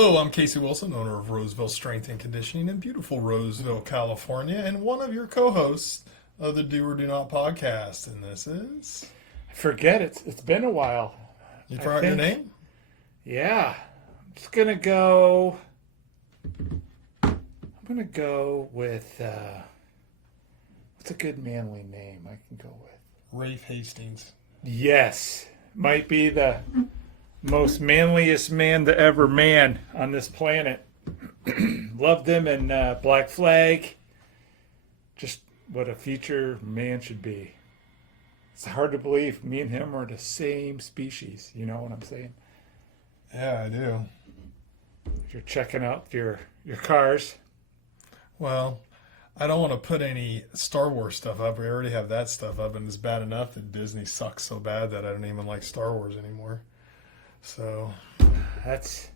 Hello, I'm Casey Wilson, owner of Roseville Strength and Conditioning in beautiful Roseville, California, and one of your co-hosts of the Do or Do Not podcast. And this is... Forget it. It's been a while. You forgot your name? Yeah. I'm just going to go... I'm going to go with... what's a good manly name I can go with? Rafe Hastings. Yes. Might be the most manliest man to ever man on this planet. Loved him in Black Flag. Just what a future man should be. It's hard to believe me and him are the same species. You know what I'm saying? Yeah, I do. If you're checking out your cars. Well, I don't want to put any Star Wars stuff up. We already have that stuff up, and it's bad enough that Disney sucks so bad that I don't even like Star Wars anymore. So that's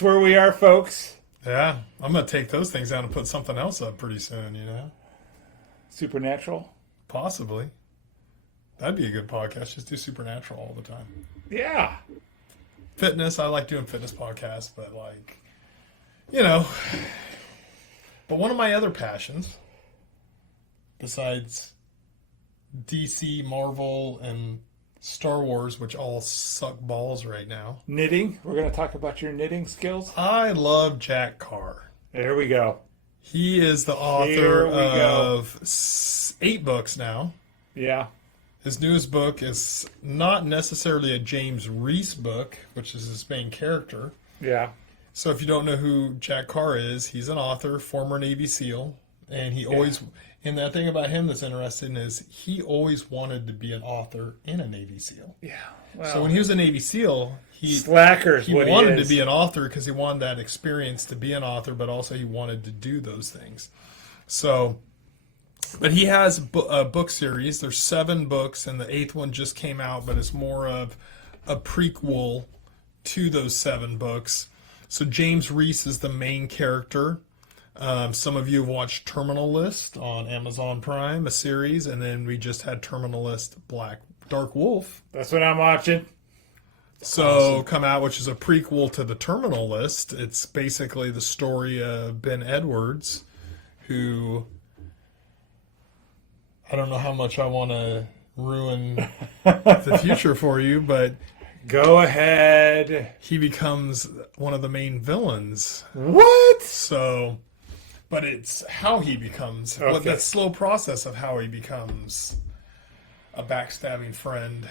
where we are, folks. yeah, I'm going to take those things down and put something else up pretty soon, you know? Supernatural? Possibly. That'd be a good podcast. Just do Supernatural all the time. Yeah. Fitness, I like doing fitness podcasts, but like, you know. But one of my other passions, besides DC, Marvel, and Star Wars, which all suck balls right now. Knitting. We're going to talk about your knitting skills. I love Jack Carr. There we go. He is the author of 8 books now. Yeah. His newest book is not necessarily a James Reese book, which is his main character. Yeah. So if you don't know who Jack Carr is, he's an author, former Navy SEAL, and he always, and that thing about him that's interesting is he always wanted to be an author in a Navy SEAL. Yeah. Well, So when he was a Navy SEAL, he wanted to be an author because he wanted that experience to be an author, but also he wanted to do those things. So, but he has a book series. There's 7 books, and the 8th one just came out, but it's more of a prequel to those 7 books. So James Reese is the main character. Some of you have watched Terminal List on Amazon Prime, a series, and then we just had Terminal List Dark Wolf. That's what I'm watching. So come out, which is a prequel to the Terminal List. It's basically the story of Ben Edwards, who I don't know how much I want to ruin the future for you, but Go ahead. he becomes one of the main villains. What? So, but it's how he becomes, that slow process of how he becomes a backstabbing friend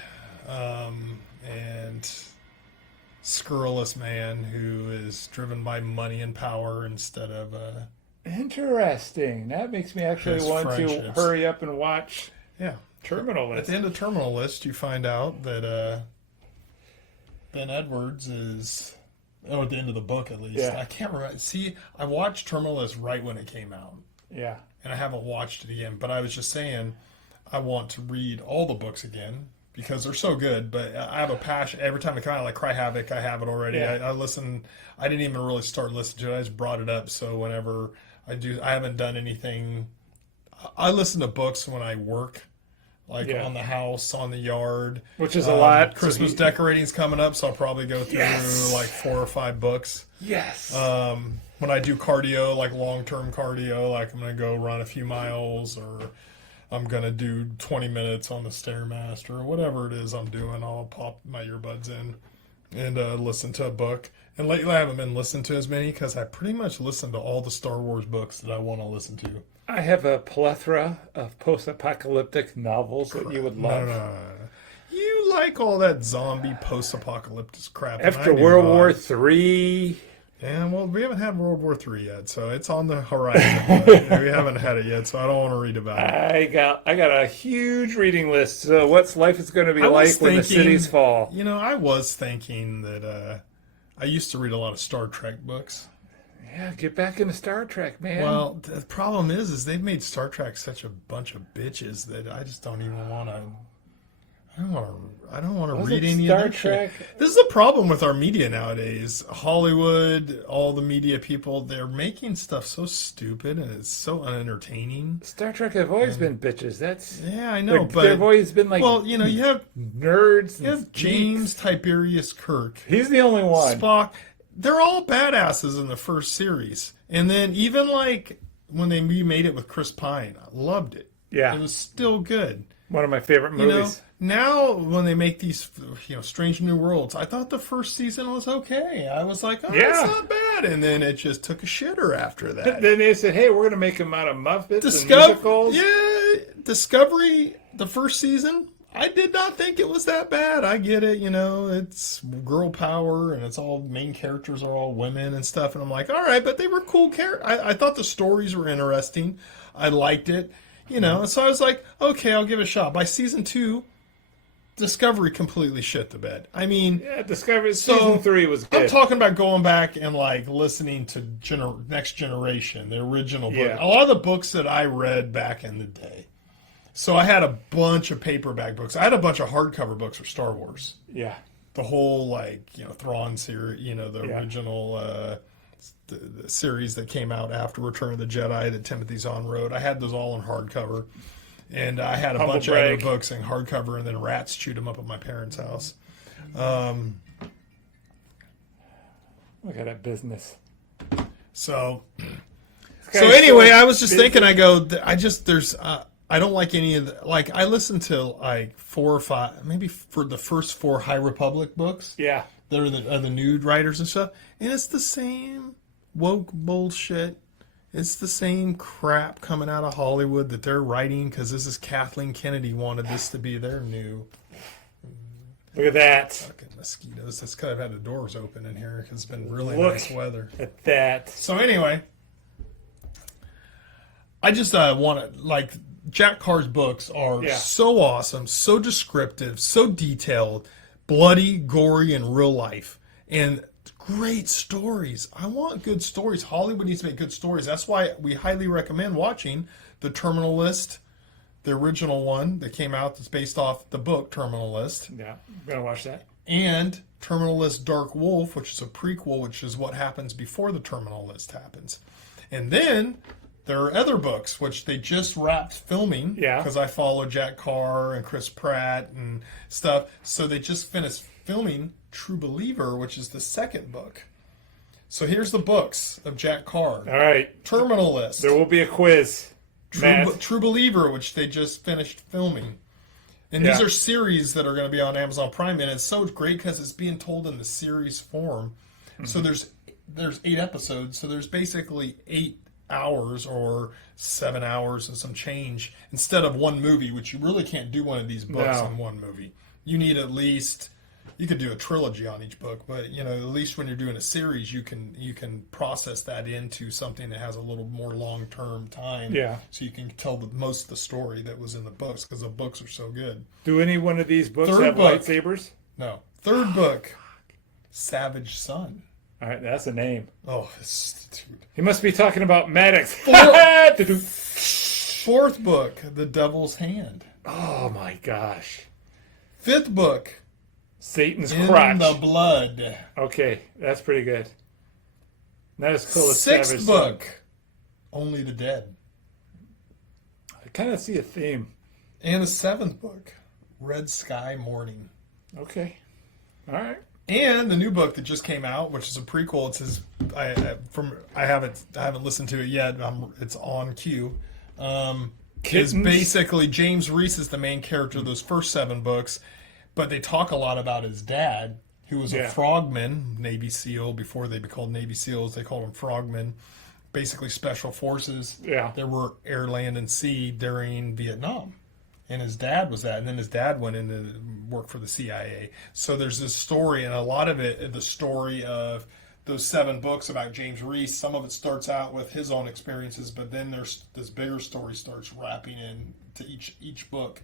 and scurrilous man who is driven by money and power instead of Interesting. That makes me actually want to hurry up and watch Terminal List. At the end of Terminal List, you find out that Ben Edwards is, at the end of the book at least. Yeah. I can't remember. See, I watched Terminal List right when it came out. Yeah. And I haven't watched it again. But I was just saying, I want to read all the books again because they're so good. But I have a passion. Every time I come out, like Cry Havoc, I have it already. Yeah. I listen. I didn't even really start listening to it. I just brought it up. So whenever I do, I haven't done anything. I listen to books when I work. Like on the house, on the yard. Which is a lot. Christmas decorating's coming up, so I'll probably go through like 4 or 5 books. Yes. When I do cardio, like long-term cardio, like I'm going to go run a few miles or I'm going to do 20 minutes on the Stairmaster or whatever it is I'm doing, I'll pop my earbuds in and listen to a book. And lately I haven't been listening to as many because I pretty much listen to all the Star Wars books that I want to listen to. I have a plethora of post-apocalyptic novels that you would love. No. You like all that zombie post-apocalyptic crap. After World War III. Yeah, well, we haven't had World War III yet, so it's on the horizon. But we haven't had it yet, so I don't want to read about it. I got a huge reading list. So what's life is going to be like when the cities fall? You know, I was thinking that I used to read a lot of Star Trek books. Yeah, get back into Star Trek, man. Well, the problem is they've made Star Trek such a bunch of bitches that I just don't even want to. I don't want to read any of that shit. This is the problem with our media nowadays. Hollywood, all the media people, they're making stuff so stupid and it's so unentertaining. Star Trek have always been bitches. Yeah, I know, but they've always been like, well, you know, you have nerds. You have James Tiberius Kirk. He's the only one. Spock. they're all badasses in the first series. And then even like when they remade it with Chris Pine, I loved it. Yeah. It was still good. One of my favorite You know, movies. now when they make these, Strange New Worlds, I thought the first season was okay. I was like, oh, Yeah. it's not bad. And then it just took a shitter after that. Then they said, hey, we're going to make them out of Muppets and musicals. Yeah, Discovery, the first season, I did not think it was that bad. I get it, it's girl power and it's all main characters are all women and stuff. And I'm like, all right, but they were cool characters. I thought the stories were interesting. I liked it, And so I was like, okay, I'll give it a shot. By season 2, Discovery completely shit the bed. I mean, Yeah, Discovery season 3 was good. I'm talking about going back and like listening to Next Generation, the original book. Yeah. A lot of the books that I read back in the day. So I had a bunch of paperback books. I had a bunch of hardcover books for Star Wars. Yeah. The whole Thrawn series, the Yeah. original the series that came out after Return of the Jedi that Timothy Zahn wrote. I had those all in hardcover. And I had a Humble bunch brag. of other books in hardcover, and then rats chewed them up at my parents' house. Look at that business. So This So guy's anyway, so I was just busy. thinking. I go. I don't like any of the. Like I listened to like 4 or 5, maybe for the first 4 High Republic books. Yeah. That are the nude writers and stuff, and it's the same woke bullshit. It's the same crap coming out of Hollywood that they're writing because this is Kathleen Kennedy wanted this to be their new. Look at that. Fucking mosquitoes. That's because I've had the doors open in here because it's been really Look. nice weather. At that. So anyway, I just want to like Jack Carr's books are Yeah. so awesome, so descriptive, so detailed, bloody, gory, and real life, and great stories. I want good stories. Hollywood needs to make good stories. That's why we highly recommend watching The Terminal List, the original one that came out that's based off the book Terminal List, Yeah. I'm going to watch that. and Terminal List Dark Wolf, which is a prequel, which is what happens before the Terminal List happens. And then there are other books, which they just wrapped filming. Yeah. Because I follow Jack Carr and Chris Pratt and stuff. So they just finished filming True Believer, which is the second book. So here's the books of Jack Carr. All right. Terminal List. There will be a quiz. Matt. True Believer, which they just finished filming. And these Yeah. are series that are going to be on Amazon Prime, and it's so great because it's being told in the series form. So there's 8 episodes, so there's basically 8 hours or 7 hours and some change instead of one movie, which you really can't do one of these books No. in one movie. You need at least. You could do a trilogy on each book, but at least when you're doing a series, you can process that into something that has a little more long-term time. Yeah. So you can tell most of the story that was in the books because the books are so good. Do any one of these books Third have book. lightsabers? No, third book, Savage Son. All right. That's a name. Oh, dude. He must be talking about Maddox. Fourth book, The Devil's Hand. Oh, my gosh. Fifth book, Satan's In crotch. the Blood. Okay. That's pretty good. Not as cool as Sixth Savage book, Son. Only the Dead. I kind of see a theme. And the seventh book, Red Sky Morning. Okay. All right. And the new book that just came out, which is a prequel. It's his. I haven't listened to it yet. It's on queue. Is Kittens? basically James Reese is the main character of those first 7 books, but they talk a lot about his dad, who was a Yeah. frogman, Navy SEAL. Before they were called Navy SEALs, they called them frogmen. Basically, special forces. Yeah. There were air, land, and sea during Vietnam. And his dad was that. And then his dad went in to work for the CIA. So there's this story, and a lot of it, the story of those 7 books about James Reese, some of it starts out with his own experiences, but then there's this bigger story starts wrapping in to each book.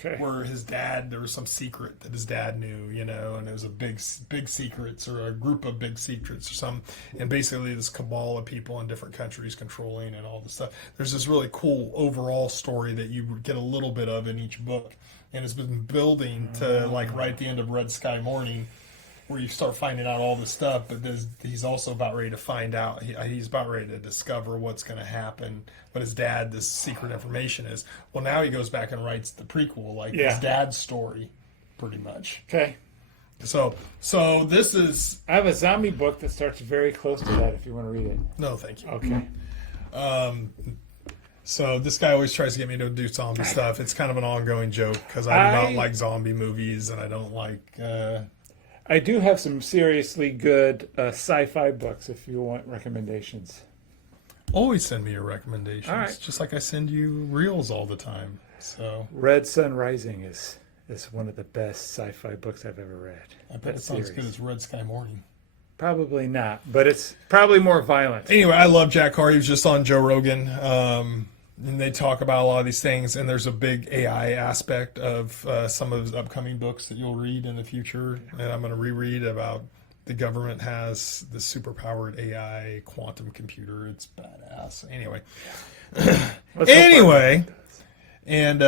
Okay. Where his dad, there was some secret that his dad knew, and it was a big secrets or a group of big secrets or something. And basically this cabal of people in different countries controlling and all this stuff. There's this really cool overall story that you get a little bit of in each book. And it's been building to like right at the end of Red Sky Morning, where you start finding out all this stuff, but he's also about ready to find out. He's about ready to discover what's going to happen. But his dad, this secret information is. Well, now he goes back and writes the prequel, like Yeah. his dad's story, pretty much. Okay. So this is I have a zombie book that starts very close to that. If you want to read it. no, thank you. Okay. So this guy always tries to get me to do zombie stuff. It's kind of an ongoing joke because I do not like zombie movies and I don't like. I do have some seriously good sci-fi books if you want recommendations. Always send me your recommendations, All right. just like I send you reels all the time. So Red Sun Rising is one of the best sci-fi books I've ever read. I bet it's not as good as Red Sky Morning. Probably not, but it's probably more violent. Anyway, I love Jack Carr. He was just on Joe Rogan, and they talk about a lot of these things. And there's a big AI aspect of some of his upcoming books that you'll read in the future. And I'm going to reread about the government has the superpowered AI quantum computer. It's badass. Anyway, and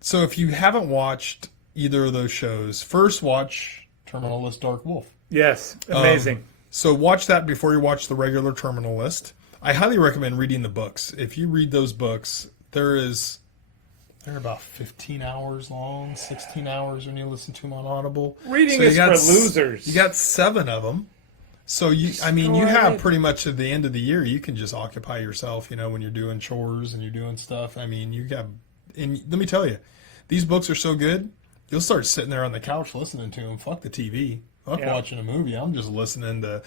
so if you haven't watched either of those shows, first watch Terminal List Dark Wolf. Yes, amazing. So watch that before you watch the regular Terminal List. I highly recommend reading the books. If you read those books, they're about 15 hours long, 16 hours when you listen to them on Audible. Reading is for losers. You got 7 of them. So you have pretty much at the end of the year, you can just occupy yourself, when you're doing chores and you're doing stuff. I mean, and let me tell you, these books are so good, you'll start sitting there on the couch listening to them. Fuck the TV. Fuck watching a movie. I'm just listening to,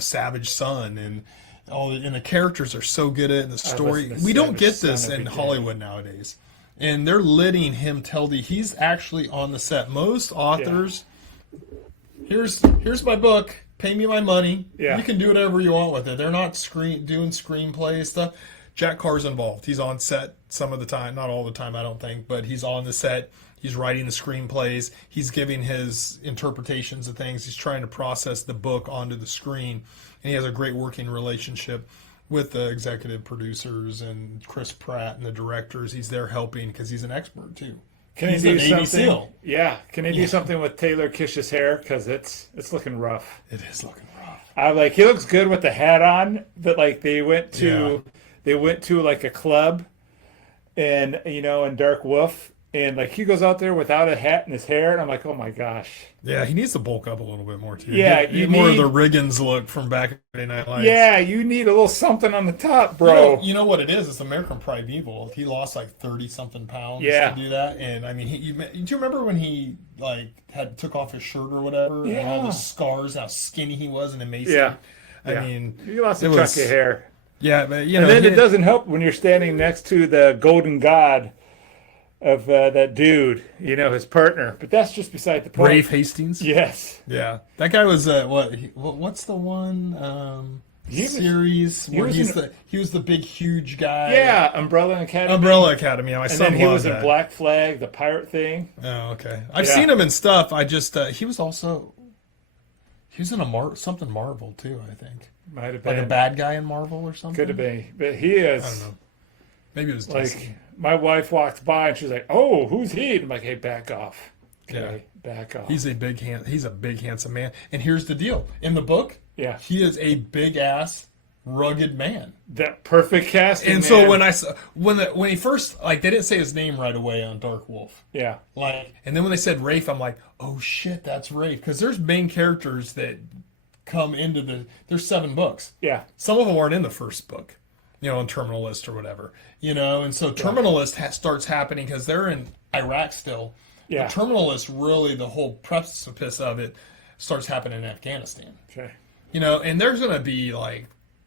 Savage Son and and the characters are so good at it, and the story. We don't get this in Hollywood nowadays. And they're letting him tell he's actually on the set. Most authors, here's my book, pay me my money. Yeah. You can do whatever you want with it. They're not doing screenplay stuff. Jack Carr's involved. He's on set some of the time, not all the time, I don't think, but he's on the set. He's writing the screenplays. He's giving his interpretations of things. He's trying to process the book onto the screen. And he has a great working relationship with the executive producers and Chris Pratt and the directors. He's there helping because he's an expert too. Can he do something? Yeah. Can he do something with Taylor Kish's hair? Because it's looking rough. It is looking rough. He looks good with the hat on, but they went to like a club, and in Dark Wolf. And he goes out there without a hat in his hair, and I'm like, oh my gosh. Yeah, he needs to bulk up a little bit more too. Yeah, you need more of the Riggins look from back in Friday Night Lights. Yeah, you need a little something on the top, bro. You know what it is? It's American Primeval. He lost 30-something pounds to do that, and I mean, do you remember when he took off his shirt or whatever, and all the scars, how skinny he was and emaciated? Yeah, I mean, he lost a chunk of hair. Yeah, but and then it doesn't help when you're standing next to the golden god of that dude, his partner. But that's just beside the point. Rafe Hastings? Yes. Yeah. That guy was, what's the one series where he was the big, huge guy? Yeah, Umbrella Academy. Umbrella Academy. My son loved that. And then he was in Black Flag, the pirate thing. Oh, okay. I've seen him in stuff. I just, he was in something Marvel, too, I think. Might have been. Like a bad guy in Marvel or something? Could have been. But he is. I don't know. Maybe it was DC. My wife walked by and she's like, "Oh, who's he?" And I'm like, "Hey, back off." Okay, back off. He's a big handsome man. And here's the deal: in the book, he is a big ass, rugged man. That perfect casting. And so when he first they didn't say his name right away on Dark Wolf. Yeah. And then when they said Rafe, I'm like, oh shit, that's Rafe, because there's main characters that come into there's 7 books. Yeah. Some of them aren't in the first book. On Terminal List or whatever, and so Terminal List starts happening because they're in Iraq still. Yeah. But Terminal List, really, the whole precipice of it starts happening in Afghanistan. Okay. And there's going to be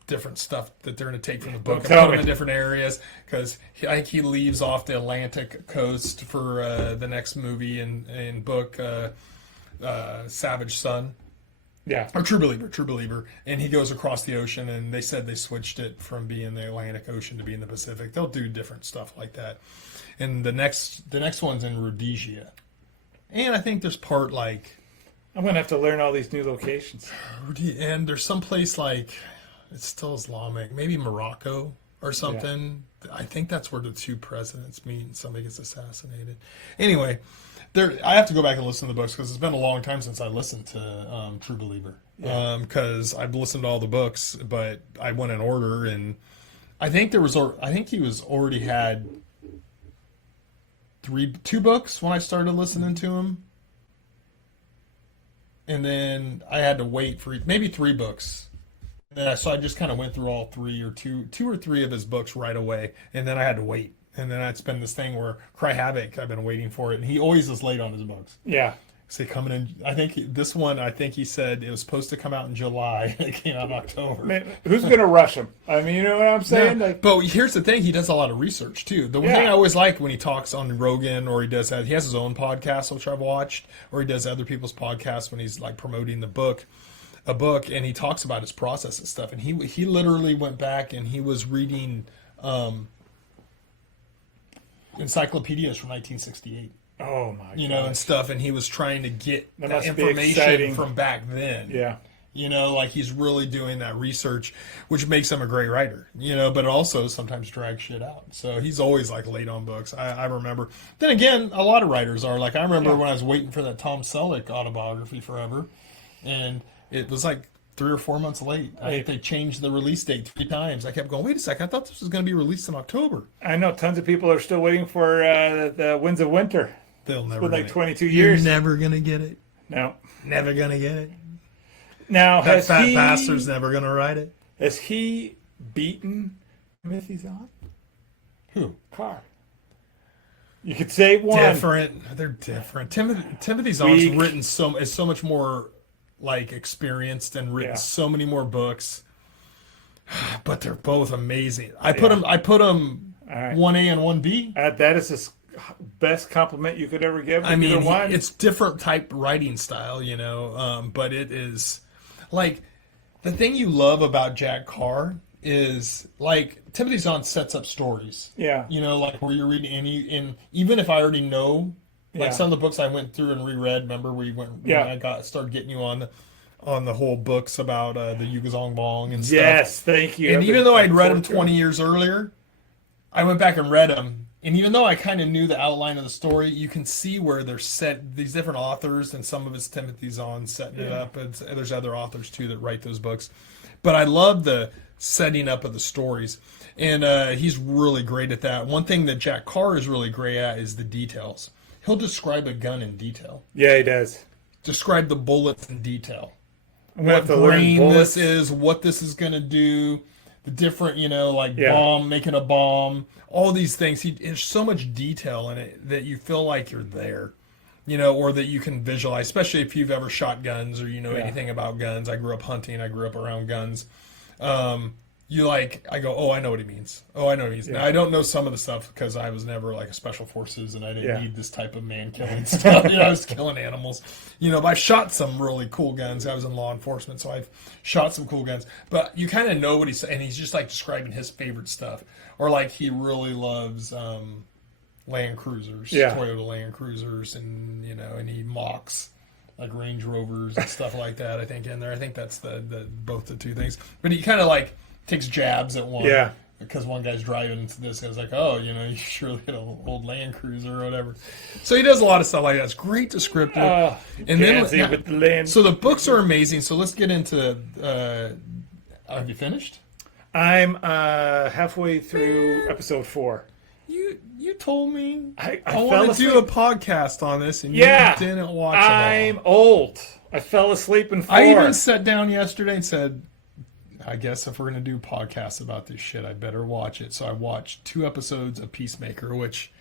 different stuff that they're going to take from the book and put them in different areas because I think he leaves off the Atlantic coast for the next movie and book, Savage Son. Yeah. Or True Believer. And he goes across the ocean, and they said they switched it from being the Atlantic Ocean to being the Pacific. They'll do different stuff like that. And the next one's in Rhodesia. And I think there's part I'm going to have to learn all these new locations. And there's some place it's still Islamic, maybe Morocco or something. Yeah. I think that's where the 2 presidents meet and somebody gets assassinated. Anyway, I have to go back and listen to the books because it's been a long time since I listened to True Believer. Because I've listened to all the books, but I went in order, and I think he already had 2 books when I started listening to him. and then I had to wait for maybe 3 books. So I just kind of went through all three or two or three of his books right away, and then I had to wait. And then it's been this thing where Cry Havoc, I've been waiting for it, and he always is late on his books. Yeah. So coming in, this one, I think he said it was supposed to come out in July. It came out in October. Man, who's going to rush him? I mean, you know what I'm saying? No, like, but here's the thing: he does a lot of research too. The one thing I always like when he talks on Rogan, or he has his own podcast, which I've watched, or he does other people's podcasts when he's like promoting a book, and he talks about his process and stuff. And he literally went back and he was reading encyclopedias from 1968. oh my, And stuff, and he was trying to get That that must be information exciting. from back then. Yeah. Like he's really doing that research, which makes him a great writer, but also sometimes drags shit out. So he's always like late on books. I remember. Then again, a lot of writers are like, I remember when I was waiting for that Tom Selleck autobiography forever, and it was like 3 or 4 months late. I think they changed the release date 3 times. I kept going, wait a second, I thought this was going to be released in October. I know tons of people are still waiting for the Winds of Winter. They'll never With like get it. 22 years. You're never going to get it. No. Never going to get it. Now, That fat bastard's never going to write it. Has he beaten Timothy Zahn? Who? Carr. You could say one. Different. They're different. Timothy Zahn's written is so much more like experienced and written so many more books. But they're both amazing. I put them right. 1A and 1B. That is the best compliment you could ever give. I mean, one. it's different type writing style, but it is like the thing you love about Jack Carr is like Timothy Zahn sets up stories. Yeah. Like where you're reading and even if I already know, like some of the books I went through and reread. Remember we went? Yeah. I started getting you on the whole books about the Yugazong Bong and stuff. Yes, thank you. And even though I'd read them 20 years earlier, I went back and read them. And even though I kind of knew the outline of the story, you can see where they're set. These different authors, and some of it's Timothy Zahn setting it up. And there's other authors too that write those books. But I love the setting up of the stories, and he's really great at that. One thing that Jack Carr is really great at is the details. He'll describe a gun in detail. Yeah, he does. Describe the bullets in detail. I'm gonna What have to learn grain bullets. this is, what this is going to do, the different, like Yeah. bomb, making a bomb, all these things. There's so much detail in it that you feel like you're there, or that you can visualize, especially if you've ever shot guns or anything about guns. I grew up hunting. I grew up around guns. I go, oh, I know what he means. Oh, I know what he means. Yeah. Now, I don't know some of the stuff because I was never like a special forces and I didn't Yeah. need this type of man-killing stuff. I was killing animals. But I've shot some really cool guns. I was in law enforcement, so I've shot some cool guns. But you kind of know what he's saying. And he's just like describing his favorite stuff. Or like he really loves Land Cruisers, Toyota Land Cruisers, and, and he mocks like Range Rovers and stuff like that, I think, in there. I think that's the both the two things. But he kind of like takes jabs at one. Yeah. Because one guy's driving into this, guy's like, oh, you surely hit an old Land Cruiser or whatever. So he does a lot of stuff like that. It's great descriptive. And then with the land. so the books are amazing. So let's get into. Have you finished? I'm halfway through episode 4. You told me I want fell to do asleep. a podcast on this, and Yeah. you didn't watch I'm it all. old. I fell asleep in 4. I even sat down yesterday and said, I guess if we're going to do podcasts about this shit, I better watch it. So I watched 2 episodes of Peacemaker, which,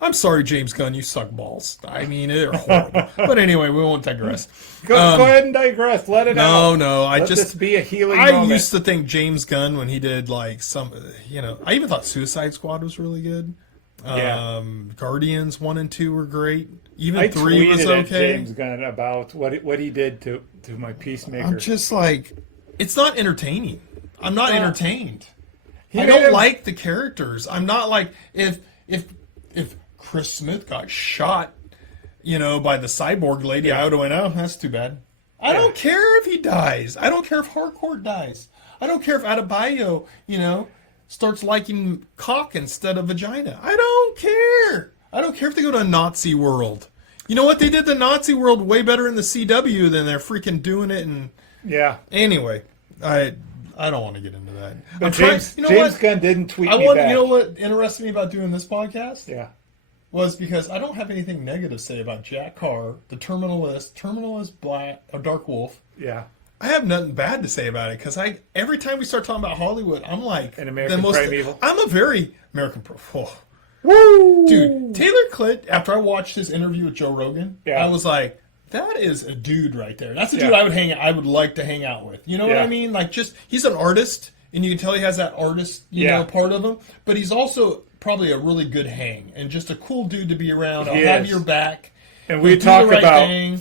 I'm sorry, James Gunn, you suck balls. I mean, they're horrible. But anyway, we won't digress. Go ahead and digress. Let it out. No, Let this be a healing I moment. used to think James Gunn, when he did like some, I even thought Suicide Squad was really good. Yeah. Guardians 1 and 2 were great. Even I 3 was tweeted at okay. James Gunn about what he did to my Peacemaker. I'm just like, it's not entertaining. I'm not entertained. I made don't him- like the characters. I'm not like if Chris Smith got shot, by the cyborg lady, I would have went, oh, that's too bad. I don't care if he dies. I don't care if Harcourt dies. I don't care if Adebayo, starts liking cock instead of vagina. I don't care. I don't care if they go to a Nazi world. You know what? They did the Nazi world way better in the CW than they're freaking doing it in. Yeah. Anyway, I don't want to get into that. But James Gunn Gunn didn't tweet I me want. back. You know what interested me about doing this podcast? Yeah. was because I don't have anything negative to say about Jack Carr, the Terminalist, Black, or Dark Wolf. Yeah. I have nothing bad to say about it because every time we start talking about Hollywood, I'm like An American Primeval. I'm a very American oh. Woo! Dude, Taylor Clint. After I watched his interview with Joe Rogan, Yeah. I was like, that is a dude right there. That's a dude I would like to hang out with. You know what I mean? Like, he's an artist, and you can tell he has that artist, you know, part of him. But he's also probably a really good hang and just a cool dude to be around. I'll have your back. And we talk about thing.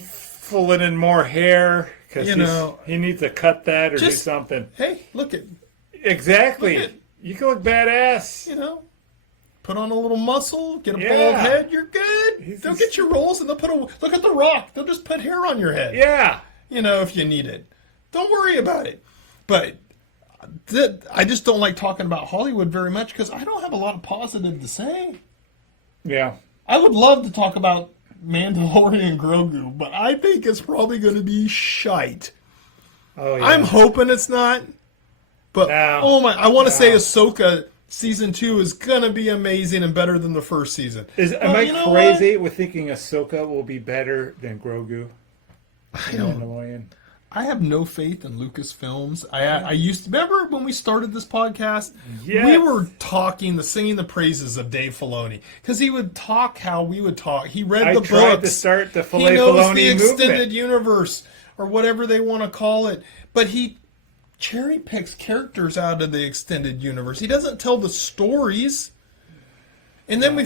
pulling in more hair. Because he needs to cut that or do something. Hey, look at... Exactly. You can look badass. You know, put on a little muscle, get a bald head, you're good. They'll get your rolls and they'll look at The Rock. They'll just put hair on your head. Yeah. You know, if you need it. Don't worry about it. But I just don't like talking about Hollywood very much because I don't have a lot of positive to say. Yeah. I would love to talk about Mandalorian and Grogu, but I think it's probably going to be shite. Oh, yeah. I'm hoping it's not. But, I want to say Ahsoka Season 2 is going to be amazing and better than the first season. Am I crazy with thinking Ahsoka will be better than Grogu? I have no faith in Lucasfilms. I used to remember when we started this podcast. Yes. We were singing the praises of Dave Filoni because he would talk how we would talk. He read the books. I tried to start the Filoni movement. He knows the extended movement. universe or whatever they want to call it, but he cherry picks characters out of the extended universe. He doesn't tell the stories. And then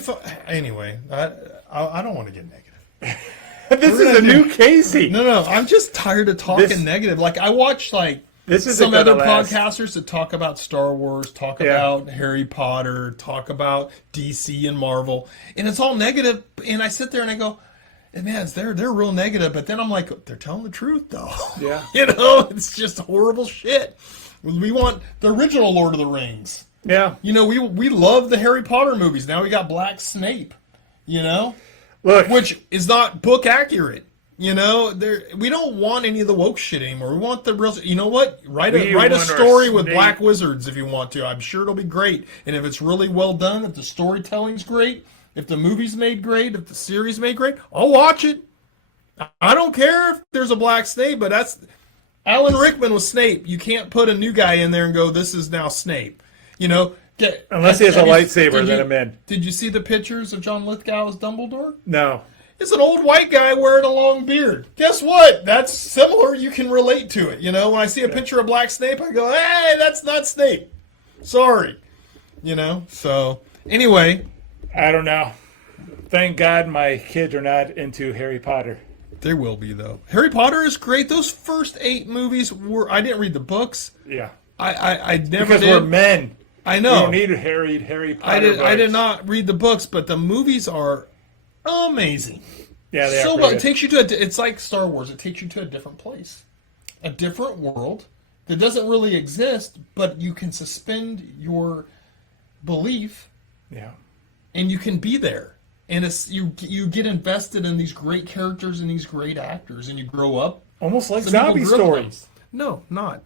anyway. I don't want to get negative. This is a new Casey. No. I'm just tired of talking negative. Like, I watch, some other podcasters that talk about Star Wars, talk about Harry Potter, talk about DC and Marvel, and it's all negative. And I sit there and I go, man, they're real negative. But then I'm like, they're telling the truth, though. Yeah. It's just horrible shit. We want the original Lord of the Rings. Yeah. We love the Harry Potter movies. Now we got Black Snape, Look, which is not book accurate. We don't want any of the woke shit anymore. We want the real. You know what? Write a story with black wizards if you want to. I'm sure it'll be great. And if it's really well done, if the storytelling's great, if the movie's made great, if the series made great, I'll watch it. I don't care if there's a black Snape, but that's Alan Rickman was Snape. You can't put a new guy in there and go, this is now Snape. Unless he has a lightsaber, then I'm in. Did you see the pictures of John Lithgow as Dumbledore? No. It's an old white guy wearing a long beard. Guess what? That's similar. You can relate to it. When I see a picture of Black Snape, I go, hey, that's not Snape. Sorry. So, anyway. I don't know. Thank God my kids are not into Harry Potter. They will be, though. Harry Potter is great. Those first 8 movies I didn't read the books. Yeah. I never because did. We're men. I know. We don't need Harry Potter. I did not read the books, but the movies are amazing. Yeah, they so are. Well, it takes you to it's like Star Wars. It takes you to a different place, a different world that doesn't really exist, but you can suspend your belief. Yeah. And you can be there, and you get invested in these great characters and these great actors, and you grow up almost like zombie stories. No, not.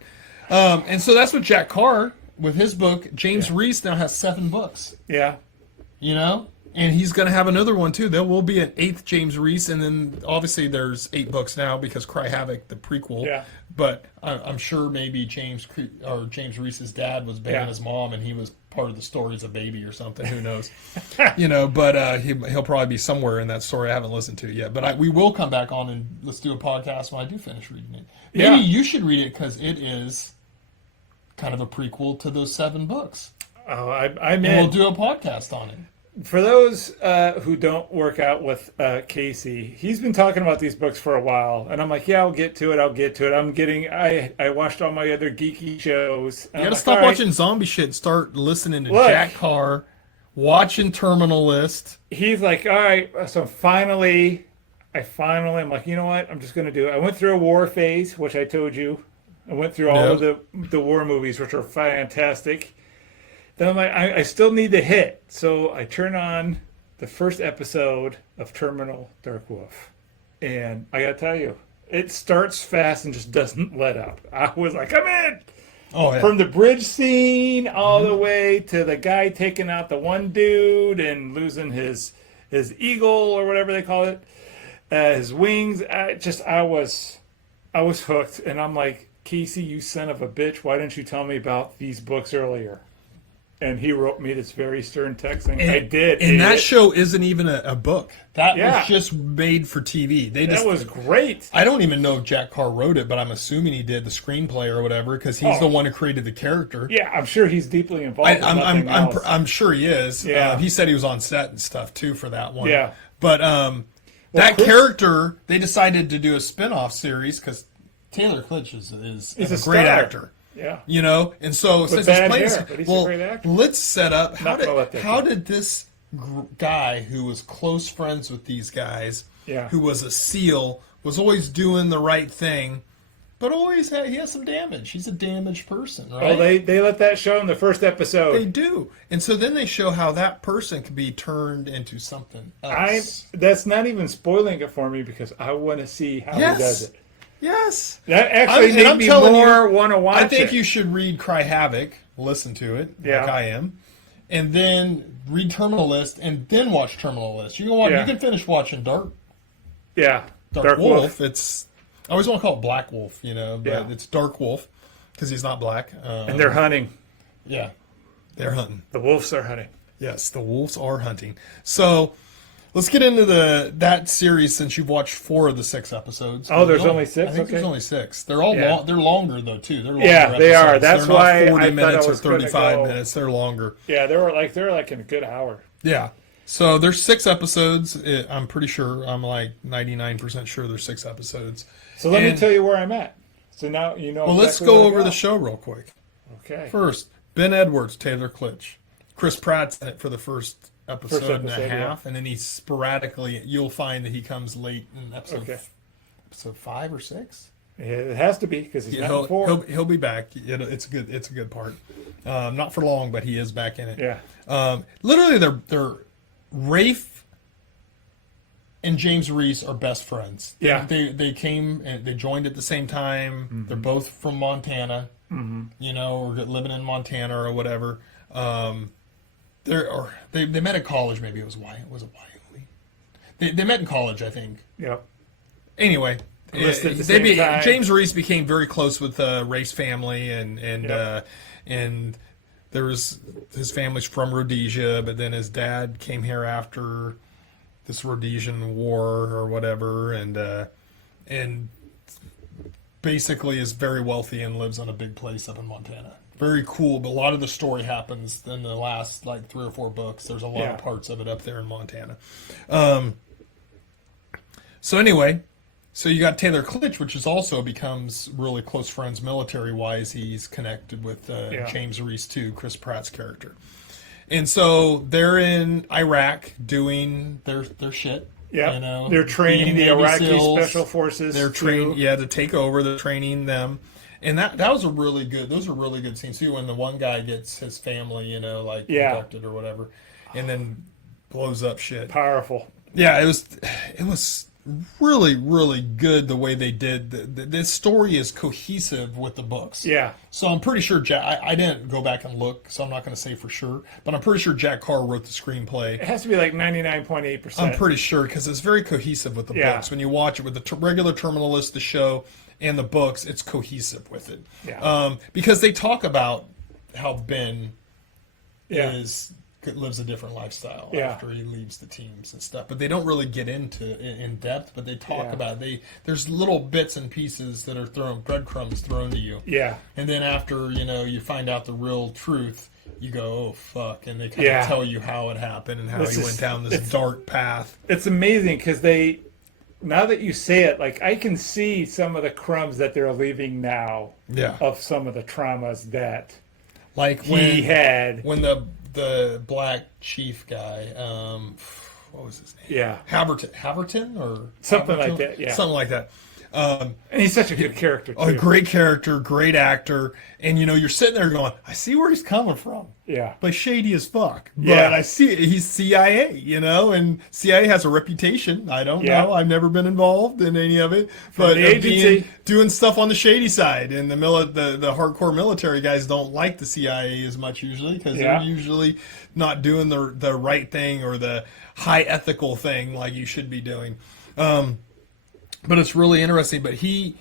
And so that's what Jack Carr. With his book, James Reese now has 7 books. Yeah. And he's going to have another one, too. There will be an 8th James Reese, and then obviously there's 8 books now because Cry Havoc, the prequel. Yeah. But I'm sure maybe James Reese's dad was banging his mom, and he was part of the story as a baby or something. Who knows? But he'll probably be somewhere in that story I haven't listened to yet. But we will come back on and let's do a podcast when I do finish reading it. Maybe you should read it because it is kind of a prequel to those 7 books. Oh, I'm in. And we'll do a podcast on it. For those who don't work out with Casey, he's been talking about these books for a while, and I'm like, I'll get to it. I watched all my other geeky shows. You gotta stop watching zombie shit and start listening to Jack Carr, watching Terminal List. He's like, all right, so finally, I'm like, you know what? I'm just going to do it. I went through a war phase, which I told you. I went through all of the war movies, which are fantastic. Then I'm like, I still need to hit. So I turn on the first episode of Terminal Dark Wolf. And I got to tell you, it starts fast and just doesn't let up. I was like, I'm in! Oh, yeah. From the bridge scene all the way to the guy taking out the one dude and losing his his eagle or whatever they call it, his wings. I was hooked, and I'm like, Casey, you son of a bitch! Why didn't you tell me about these books earlier? And he wrote me this very stern text saying, I did. And that show isn't even a book. That Yeah. was just made for TV. That was great. I don't even know if Jack Carr wrote it, but I'm assuming he did the screenplay or whatever because he's the one who created the character. Yeah, I'm sure he's deeply involved. I'm sure he is. Yeah. He said he was on set and stuff too for that one. Yeah. But that character, they decided to do a spin-off series because Taylor Kitsch is He's a a great star. actor. Yeah. You know, and so since he's bad playing hair, but he's a great actor. let's set up Not gonna let that how go. did this guy who was close friends with these guys, Yeah. who was a SEAL, was always doing the right thing, but always he has some damage. He's a damaged person, right? Oh, they let that show in the first episode. They do, and so then they show how that person can be turned into something else. That's not even spoiling it for me because I want to see how he does it. Yes. That actually made me more want to watch it. I think you should read Cry Havoc, listen to it, like I am, and then read Terminal List, and then watch Terminal List. You can watch. You can finish watching Dark Wolf. It's I always want to call it Black Wolf, but it's Dark Wolf because he's not black. And they're hunting. Yeah, they're hunting. The wolves are hunting. Yes, the wolves are hunting. So. Let's get into that series since you've watched 4 of the 6 episodes. Oh, there's only 6? I think there's only 6. They're all they're longer though too. They're longer they are. episodes. That's they're why not 40 I minutes thought I or was gonna 35 go. minutes. They're longer. Yeah, they're like in a good hour. Yeah. So there's 6 episodes. I'm pretty sure. I'm like 99% sure there's 6 episodes. So let me tell you where I'm at. So now you know. Well, let's go over the show real quick. Okay. First, Ben Edwards, Taylor Kitsch. Chris Pratt's in it for the first episode and a half, and then he sporadically, you'll find that he comes late in episode 5 or 6. Yeah, it has to be because he's not in 4. He'll be back. It's a good part. Not for long, but he is back in it. Yeah. Literally, they're Rafe and James Reese are best friends. Yeah. They came and they joined at the same time. Mm-hmm. They're both from Montana. Mm-hmm. Or living in Montana or whatever. They met at college. Maybe it was Wyoming. They met in college, I think. Yep. Anyway, James James Reese became very close with Rafe's family, and there was his family's from Rhodesia, but then his dad came here after this Rhodesian war or whatever, and basically is very wealthy and lives in a big place up in Montana. Very cool, but a lot of the story happens in the last 3 or 4 books. There's a lot of parts of it up there in Montana. So anyway, so you got Taylor Kitsch, which is also becomes really close friends military-wise. He's connected with James Reese too, Chris Pratt's character. And so they're in Iraq doing their shit. Yeah, they're training the Iraqi special forces. They're training, to take over. They're training them. And those are really good scenes too. When the one guy gets his family, abducted or whatever, and then blows up shit. Powerful. Yeah, it was really, really good the way they did. This story is cohesive with the books. Yeah. So I'm pretty sure I didn't go back and look, so I'm not going to say for sure, but I'm pretty sure Jack Carr wrote the screenplay. It has to be 99.8%. I'm pretty sure because it's very cohesive with the books. When you watch it with the regular Terminal List, the show, and the books, it's cohesive with it. Yeah. Because they talk about how Ben lives a different lifestyle after he leaves the teams and stuff, but they don't really get into it in depth. But they talk about there's little bits and pieces that are breadcrumbs thrown to you. Yeah. And then after you find out the real truth, you go, oh fuck, and they kind of tell you how it happened and how he went down this dark path. It's amazing because now that you say it, I can see some of the crumbs that they're leaving now of some of the traumas that he had. When the black chief guy, what was his name? Yeah. Haverton or something like that, Something like that. And he's such a good character, too. A great character, great actor. And, you're sitting there going, I see where he's coming from. Yeah. But shady as fuck. But I see it. He's CIA, and CIA has a reputation. I don't know. I've never been involved in any of it. But the agency. Doing stuff on the shady side. And the hardcore military guys don't like the CIA as much usually because they're usually not doing the right thing or high ethical thing like you should be doing. But it's really interesting. But he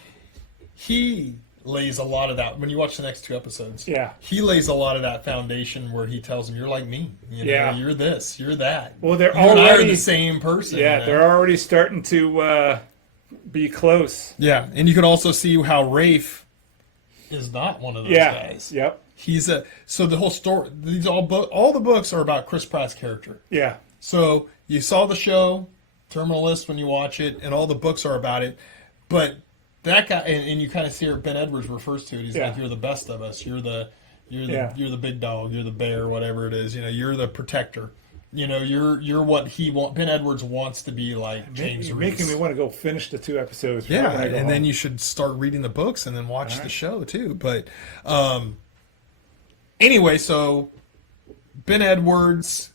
lays a lot of that when you watch the next 2 episodes. Yeah. He lays a lot of that foundation where he tells him, "You're like me. You know, Yeah. you're this. You're that. Well, they're you and I are already the same person." Yeah, you know? they're already starting to be close. Yeah, and you can also see how Rafe is not one of those guys. Yep. So the whole story. All the books are about Chris Pratt's character. Yeah. So you saw the show Terminal List when you watch it, and all the books are about it. But that guy, and you kind of see Ben Edwards refers to it. He's like, "You're the best of us. You're the big dog. You're the bear. Whatever it is. You know, you're the protector. You know, you're what he wants. Ben Edwards wants to be like James You're Reese. making me want to go finish the 2 episodes. Yeah, when I go and home. then you should start reading the books and then watch the show too. But anyway, so Ben Edwards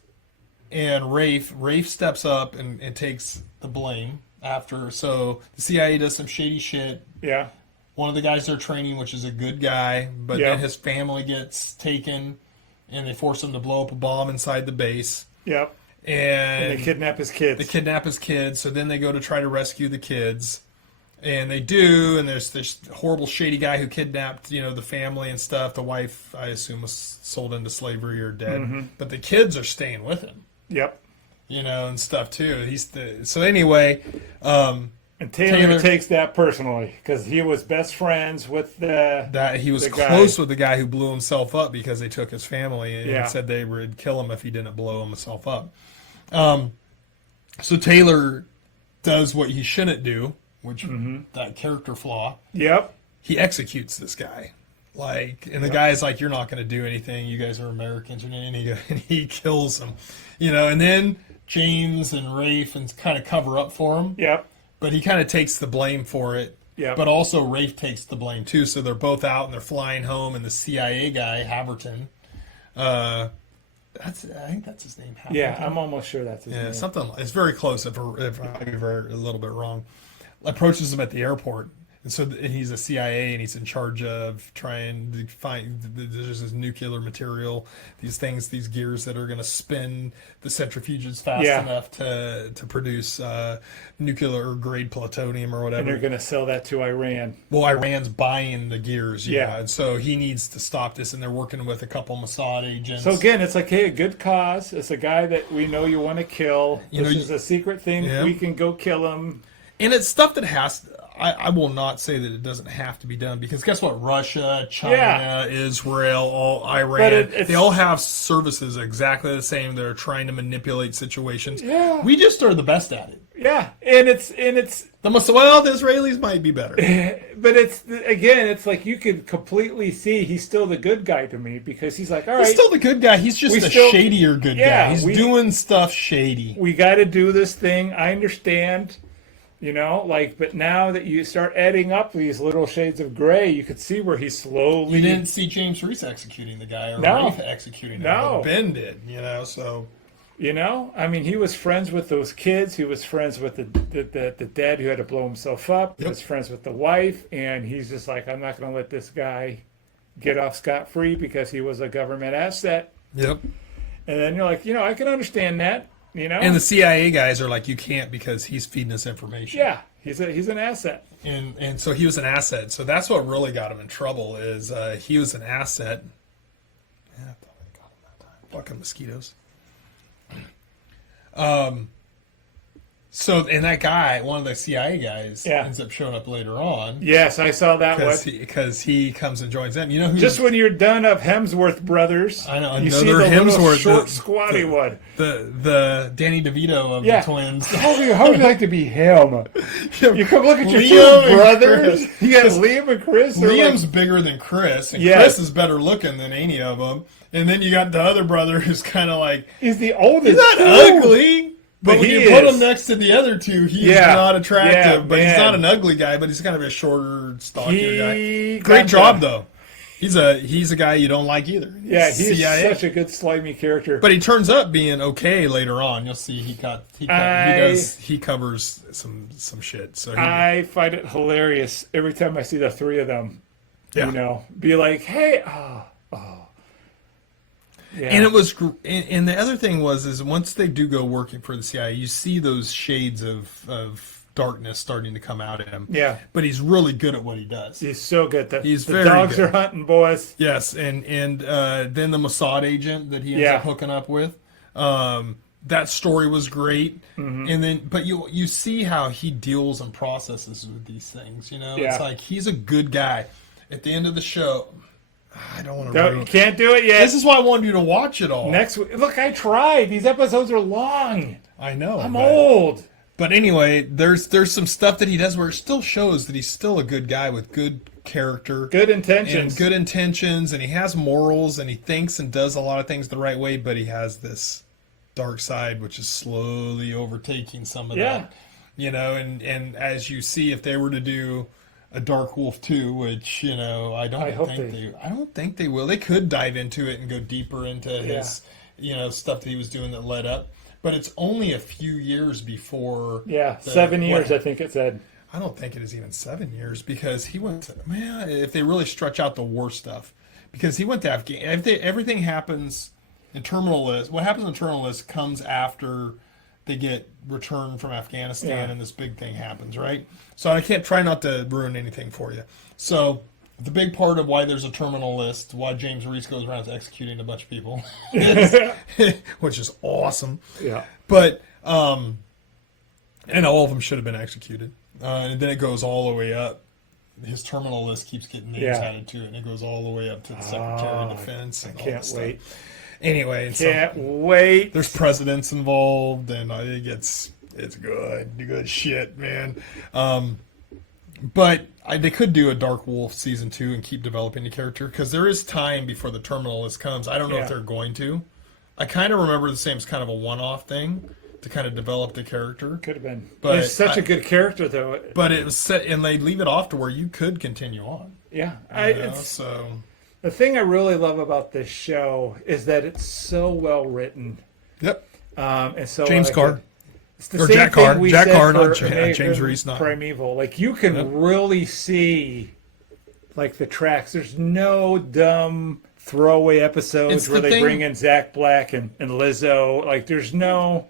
and Rafe steps up and takes the blame after. So the CIA does some shady shit. Yeah. One of the guys they're training, which is a good guy, but Yep. then his family gets taken, and they force him to blow up a bomb inside the base. Yep. And they kidnap his kids. They kidnap his kids, so then they go to try to rescue the kids. And they do, and there's this horrible, shady guy who kidnapped, the family and stuff. The wife, I assume, was sold into slavery or dead. Mm-hmm. But the kids are staying with him, Yep. and stuff, too. So anyway... And Taylor takes that personally because he was best friends with he was the close guy. with the guy who blew himself up because they took his family and Yeah. said they would kill him if he didn't blow himself up. So Taylor does what he shouldn't do, which that character flaw. Yep. He executes this guy. And the guy's like, "You're not going to do anything. You guys are Americans," and he kills him. And then James and Rafe and kind of cover up for him. Yep. But he kind of takes the blame for it. Yeah. But also Rafe takes the blame too. So they're both out and they're flying home. And the CIA guy, Haverton, I think that's his name. Haverton. Yeah, I'm almost sure that's his name. Something. It's very close. If I be a little bit wrong, approaches him at the airport. And he's a CIA, and he's in charge of trying to find. There's this nuclear material, these gears that are going to spin the centrifuges fast enough to produce nuclear grade plutonium or whatever. And they're going to sell that to Iran. Well, Iran's buying the gears, Yeah. and so he needs to stop this, and they're working with a couple Mossad agents. So again, it's like, hey, a good cause. It's a guy that we know you want to kill. This is a secret thing. Yeah. We can go kill him. And it's stuff that has. I will not say that it doesn't have to be done because guess what? Russia, China, Israel, all Iran, they all have services exactly the same. They're trying to manipulate situations. Yeah. We just are the best at it. Yeah, and it's The Israelis might be better. but it's like you could completely see he's still the good guy to me because he's like, all right, He's still the good guy. He's just a shadier good guy. He's doing stuff shady. We got to do this thing. I understand. But now that you start adding up these little shades of gray, you could see where he's slowly. You didn't see James Reese executing the guy or Rafe executing him. No. Ben did, so. I mean, he was friends with those kids. He was friends with the dad who had to blow himself up. He was friends with the wife, and he's just like, I'm not going to let this guy get off scot-free because he was a government asset. Yep. And then you're like, I can understand that. And the CIA guys are like, you can't because he's feeding us information. Yeah, he's an asset. And so he was an asset. So that's what really got him in trouble is he was an asset. Yeah, I thought I got him that time. Fucking mosquitoes. So, and that guy, one of the CIA guys, ends up showing up later on. Yes, I saw that one. Because he comes and joins them. You know who? Just when you're done of Hemsworth brothers, I know, you see another the little Hemsworth, short, squatty one. The Danny DeVito of the twins. How would you like to be him? You come look at your Liam two brothers. and Chris. You got Liam and Chris. Liam's bigger than Chris, and Chris is better looking than any of them. And then you got the other brother who's kind of like... He's the oldest. He's not ugly. But when you put him next to the other two, he's not attractive. But he's not an ugly guy, but he's kind of a shorter, stockier guy. Great job, though. He's a guy you don't like either. Yeah, he's such a good slimy character. But he turns up being okay later on. You'll see he covers some shit. So I find it hilarious every time I see the three of them. Yeah. Be like, hey, Yeah. And it was, and the other thing is once they do go working for the CIA, you see those shades of darkness starting to come out at him. Yeah. But he's really good at what he does. He's so good. He's the very dogs good. are hunting, boys. Yes, and then the Mossad agent that he ends up hooking up with. That story was great, and then but you see how he deals and processes with these things. It's like he's a good guy. At the end of the show, I don't want to. You can't do it yet. This is why I wanted you to watch it all. Next week. Look, I tried. These episodes are long. I know. I'm old. But anyway, there's some stuff that he does where it still shows that he's still a good guy with good character, good intentions, and he has morals, and he thinks and does a lot of things the right way. But he has this dark side, which is slowly overtaking some of that. And as you see, if they were to do a Dark Wolf 2, which I don't think they will. They could dive into it and go deeper into his stuff that he was doing that led up. But it's only a few years before. 7 years, I think it said. I don't think it is even 7 years because he went to, if they really stretch out the war stuff, because he went to Afghanistan. Everything happens in Terminal List. What happens in Terminal List comes after they get returned from Afghanistan and this big thing happens, right? So I can't try not to ruin anything for you. So the big part of why there's a Terminal List, why James Reese goes around executing a bunch of people, which is awesome. Yeah. But, and all of them should have been executed. And then it goes all the way up. His Terminal List keeps getting names added to it, and it goes all the way up to the Secretary of Defense. And I can't wait. Anyway, can't wait. There's presidents involved, and I think it's good shit, man. But they could do a Dark Wolf season 2 and keep developing the character because there is time before the Terminal List comes. I don't know if they're going to. I kind of remember the same as kind of a one-off thing to kind of develop the character. Could have been, but it's such a good character though. But it was set, and they leave it off to where you could continue on. Yeah, so. The thing I really love about this show is that it's so well written. Yep. And so James Carr. It's the or same Jack thing Carr. we Jack said Carr, for not James Reese. Not Primeval. Like you can really see, like the tracks. There's no dumb throwaway episodes where they bring in Zach Black and Lizzo. Like there's no,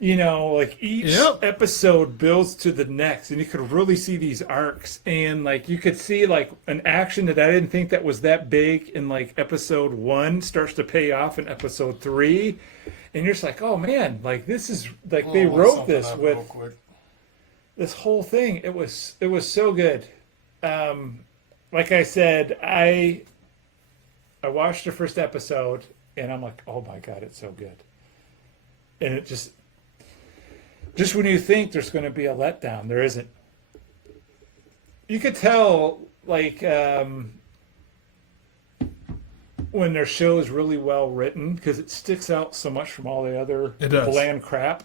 like each episode builds to the next, and you could really see these arcs. And like you could see like an action that I didn't think that was that big in like episode 1 starts to pay off in episode 3. And you're just like, oh man, like this is like they wrote this with this whole thing. It was so good. Like I said, I watched the first episode and I'm like, oh my god, it's so good. And it just when you think there's going to be a letdown, there isn't. You could tell like when their show is really well written because it sticks out so much from all the other bland crap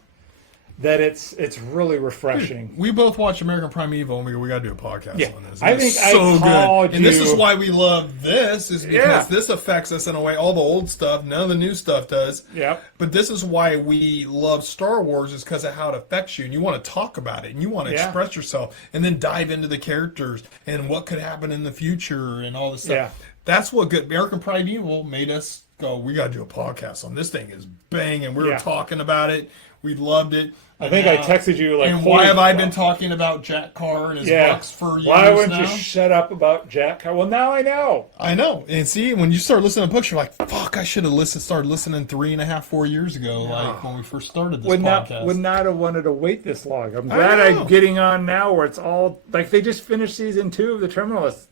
that it's really refreshing. Dude, we both watch American Primeval and we got to do a podcast on this. I think so good. And this is why we love this is because this affects us in a way. All the old stuff, none of the new stuff does. Yeah. But this is why we love Star Wars is because of how it affects you, and you want to talk about it, and you want to express yourself, and then dive into the characters and what could happen in the future and all this stuff. Yeah. That's what good American Primeval made us go, we got to do a podcast on this thing is banging. We were talking about it. We loved it. I think I texted you like, and why have I been talking about Jack Carr and his books for years now? Why wouldn't you shut up about Jack Carr? Well, now I know. I know. And see, when you start listening to books, you're like, fuck, I should have started listening 3.5, 4 years ago, like when we first started this podcast. Would not have wanted to wait this long. I'm glad I'm getting on now where it's all, like they just finished season 2 of The Terminalist.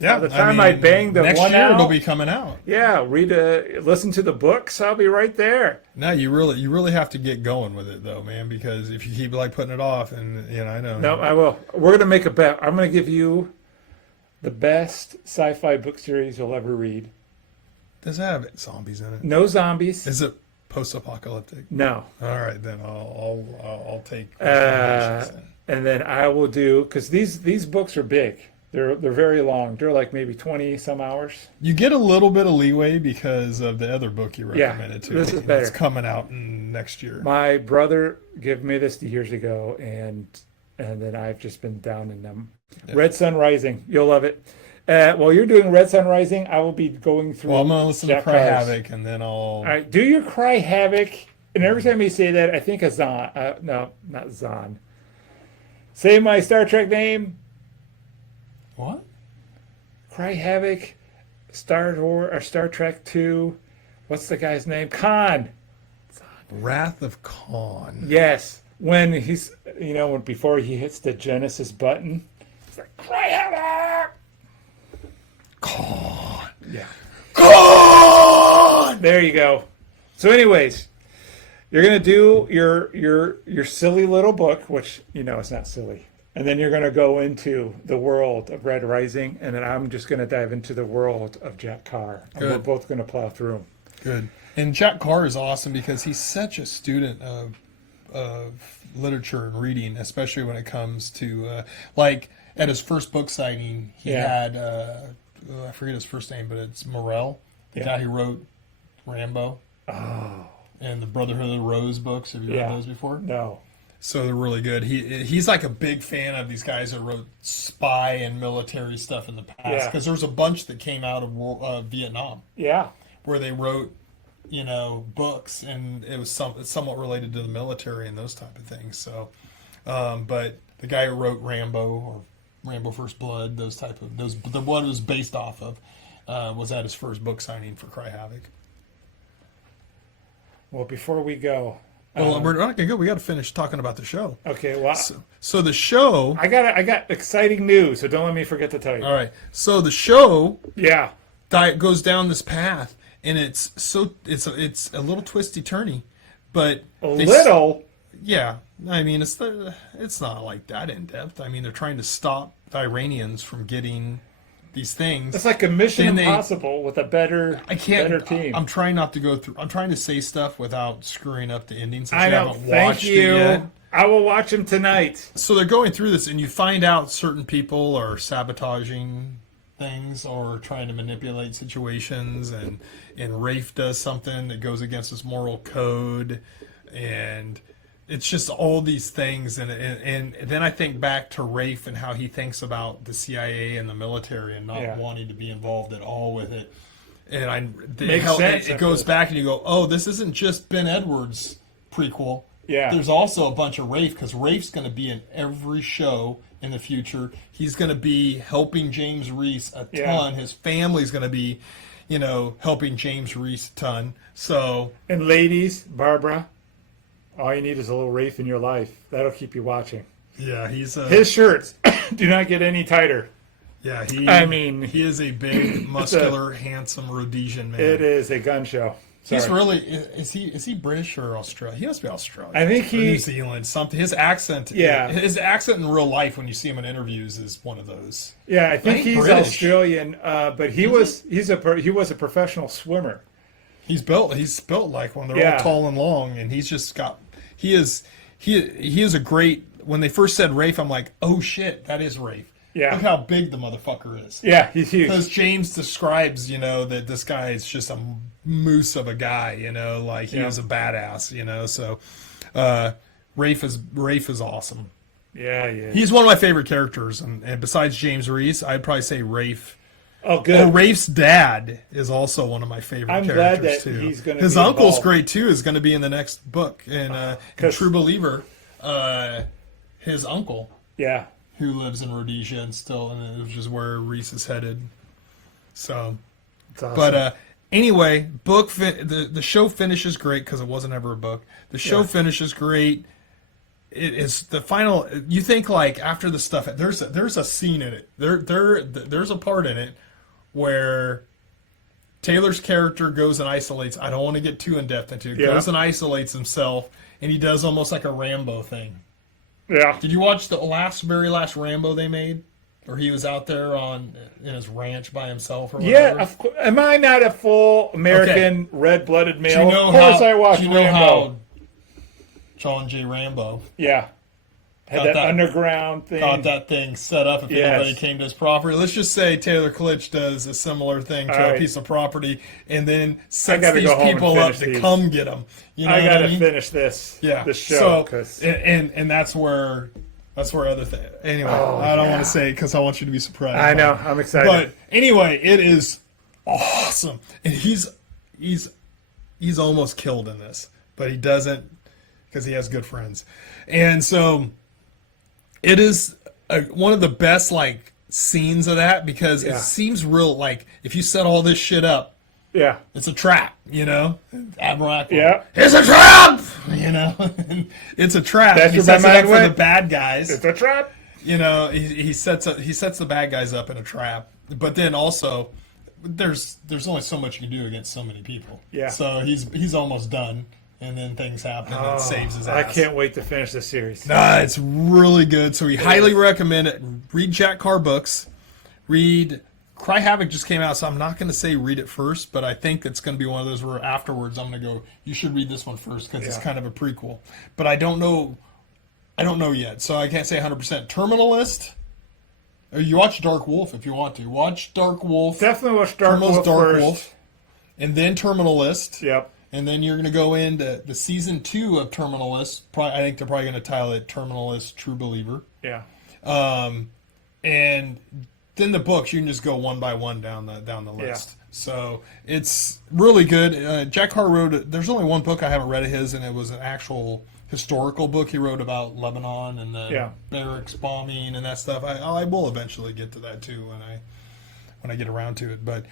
Yeah, by the time I bang the next one year out, it'll be coming out. Yeah, listen to the books. I'll be right there. No, you really have to get going with it though, man. Because if you keep like putting it off, and I know. No, I will. We're gonna make a bet. I'm gonna give you the best sci-fi book series you'll ever read. Does it have zombies in it? No zombies. Is it post-apocalyptic? No. All right, then I'll take. And then I will do because these books are big. They're very long. They're like maybe 20 some hours. You get a little bit of leeway because of the other book you recommended too. This is better. It's coming out next year. My brother gave me this years ago, and then I've just been down in them. Yeah. Red Sun Rising. You'll love it. While you're doing Red Sun Rising, I will be going through. Well, I'm gonna listen Jack to Cry Carr's. Havoc, and then I'll. All right, do your Cry Havoc, and every time you say that, I think of Zahn. No, not Zahn. Say my Star Trek name. What? Cry Havoc, Star Wars or Star Trek 2. What's the guy's name? Khan. Wrath of Khan. Yes, when he's before he hits the Genesis button, it's like Cry Havoc. Khan. Yeah. Khan. There you go. So, anyways, you're gonna do your silly little book, which it's not silly, and then you're gonna go into the world of Red Rising, and then I'm just gonna dive into the world of Jack Carr, and we're both gonna plow through them. Good. And Jack Carr is awesome because he's such a student of literature and reading, especially when it comes to like at his first book signing, he had I forget his first name, but it's Morrell, the guy who wrote Rambo. Oh. And the Brotherhood of the Rose books. Have you read those before? No. So they're really good. He's like a big fan of these guys that wrote spy and military stuff in the past. Because there was a bunch that came out of Vietnam. Yeah. Where they wrote, books, and it was somewhat related to the military and those type of things. So, but the guy who wrote Rambo or Rambo First Blood, the one it was based off of, was at his first book signing for Cry Havoc. Well, before we go, well, we're not gonna go. We got to finish talking about the show. Okay. Well, so the show. I got exciting news, so don't let me forget to tell you. All right. So the show. Yeah. Goes down this path, and it's a little twisty turny, but yeah. I mean, it's not like that in depth. I mean, they're trying to stop the Iranians from getting these things. It's like a Mission Impossible with a better team. I'm trying not to go through. I'm trying to say stuff without screwing up the ending. Since I know. haven't Thank watched you. it yet. I will watch them tonight. So they're going through this, and you find out certain people are sabotaging things or trying to manipulate situations, and Rafe does something that goes against his moral code, and it's just all these things, and then I think back to Rafe and how he thinks about the CIA and the military and not wanting to be involved at all with it. And it goes back, and you go, oh, this isn't just Ben Edwards' prequel. Yeah. There's also a bunch of Rafe, because Rafe's going to be in every show in the future. He's going to be helping James Reese a ton. Yeah. His family's going to be, helping James Reese a ton. So, and ladies, Barbara, all you need is a little Rafe in your life. That'll keep you watching. Yeah, his shirts do not get any tighter. Yeah, he is a big, muscular, handsome Rhodesian man. It is a gun show. Sorry. He's really is he British or Australian? He must be Australian. I think New Zealand. Something. His accent. Yeah. His accent in real life when you see him in interviews is one of those. Yeah, I think he's British. Australian, but he was a professional swimmer. He's built like one. They're all tall and long, and he's just got. He is a great. When they first said Rafe, I'm like, oh shit, that is Rafe. Yeah. Look how big the motherfucker is. Yeah, he's huge. Because James describes, that this guy is just a moose of a guy, like he is a badass, so Rafe is awesome. Yeah, yeah. He's one of my favorite characters, and besides James Reese, I'd probably say Rafe. Oh, good. Or Rafe's dad is also one of my favorite characters, glad that too. He's going to His uncle's great, too, is going to be in the next book. In True Believer, his uncle. Yeah. Who lives in Rhodesia which is where Reese is headed. So, awesome. But anyway, the show finishes great because it wasn't ever a book. The show finishes great. It is the final. You think like after the stuff, there's a scene in it. There's a part in it where Taylor's character goes and isolates. I don't want to get too in depth into it. Goes and isolates himself, and he does almost like a Rambo thing. Yeah. Did you watch the very last Rambo they made? Or he was out there in his ranch by himself or whatever? Yeah. Am I not a full American red-blooded male? Of course I watched Rambo. How John J. Rambo. Yeah. Had that underground thing. Got that thing set up if anybody came to his property. Let's just say Taylor Klitsch does a similar thing to a piece of property and then sets these people up to come get them. I got to finish this show. So, and that's where That's where other thing. Anyway, Oh, I don't yeah. want to say it because I want you to be surprised. I by know. it. I'm excited. But anyway, it is awesome, and he's almost killed in this, but he doesn't because he has good friends, and so it is one of the best like scenes of that because Yeah. it seems real. Like if you set all this shit up, Yeah. it's a trap, you know. Admiral Ackbar, Yeah. it's a trap, you know. It's a trap. That's He where my sets it up mind for went. the bad guys. It's a trap. You know, he sets the bad guys up in a trap, but then also there's only so much you can do against so many people. Yeah. So he's almost done, and then things happen and it saves his ass. I can't wait to finish this series. Nah, it's really good. So we highly recommend it. Read Jack Carr books. Read Cry Havoc just came out, so I'm not going to say read it first, but I think it's going to be one of those where afterwards I'm going to go, you should read this one first because it's kind of a prequel. But I don't know yet, so I can't say 100%. Terminalist. Or you watch Dark Wolf if you want to. Watch Dark Wolf. Definitely watch Dark Wolf first. And then Terminalist. Yep. And then you're going to go into the season 2 of Terminalist. I think they're probably going to title it Terminalist True Believer. Yeah. And then the books, you can just go one by one down the list. Yeah. So it's really good. Jack Carr wrote, there's only one book I haven't read of his, and it was an actual historical book he wrote about Lebanon and the barracks bombing and that stuff. I will eventually get to that too when I get around to it. But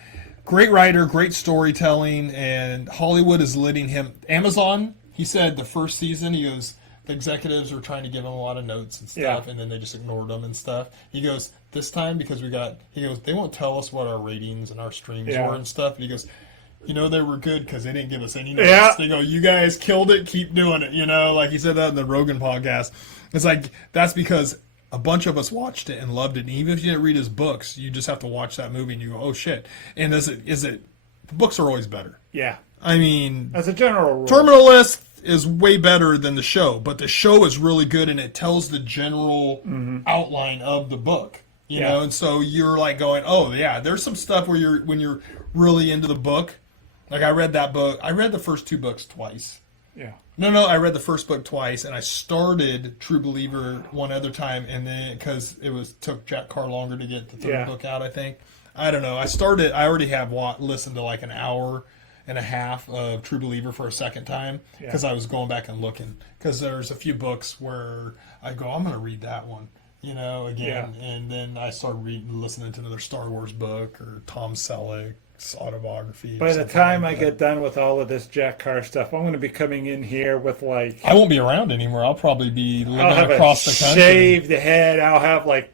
great writer, great storytelling, and Hollywood is letting him. Amazon, he said the first season, he goes, the executives were trying to give him a lot of notes and stuff, and then they just ignored them and stuff. He goes, this time because they won't tell us what our ratings and our streams were and stuff. And he goes, you know, they were good because they didn't give us any notes. Yeah. They go, you guys killed it, keep doing it. You know, like he said that in the Rogan podcast. It's like, that's because a bunch of us watched it and loved it. And even if you didn't read his books, you just have to watch that movie and you go, oh shit. And the books are always better. Yeah. I mean, as a general rule. Terminalist is way better than the show, but the show is really good and it tells the general outline of the book. You know, and so you're like going, oh yeah, there's some stuff where when you're really into the book. Like I read that book. I read the first 2 books twice. Yeah. No, I read the first book twice, and I started True Believer one other time, and then because took Jack Carr longer to get the third book out, I think. I don't know. I already have listened to like an hour and a half of True Believer for a second time because I was going back and looking because there's a few books where I go, I'm going to read that one. You know, again, and then I started listening to another Star Wars book or Tom Selleck's autobiography. By the time I get done with all of this Jack Carr stuff, I'm going to be coming in here with like... I won't be around anymore. I'll probably be living have across the country. Shaved head. I'll have like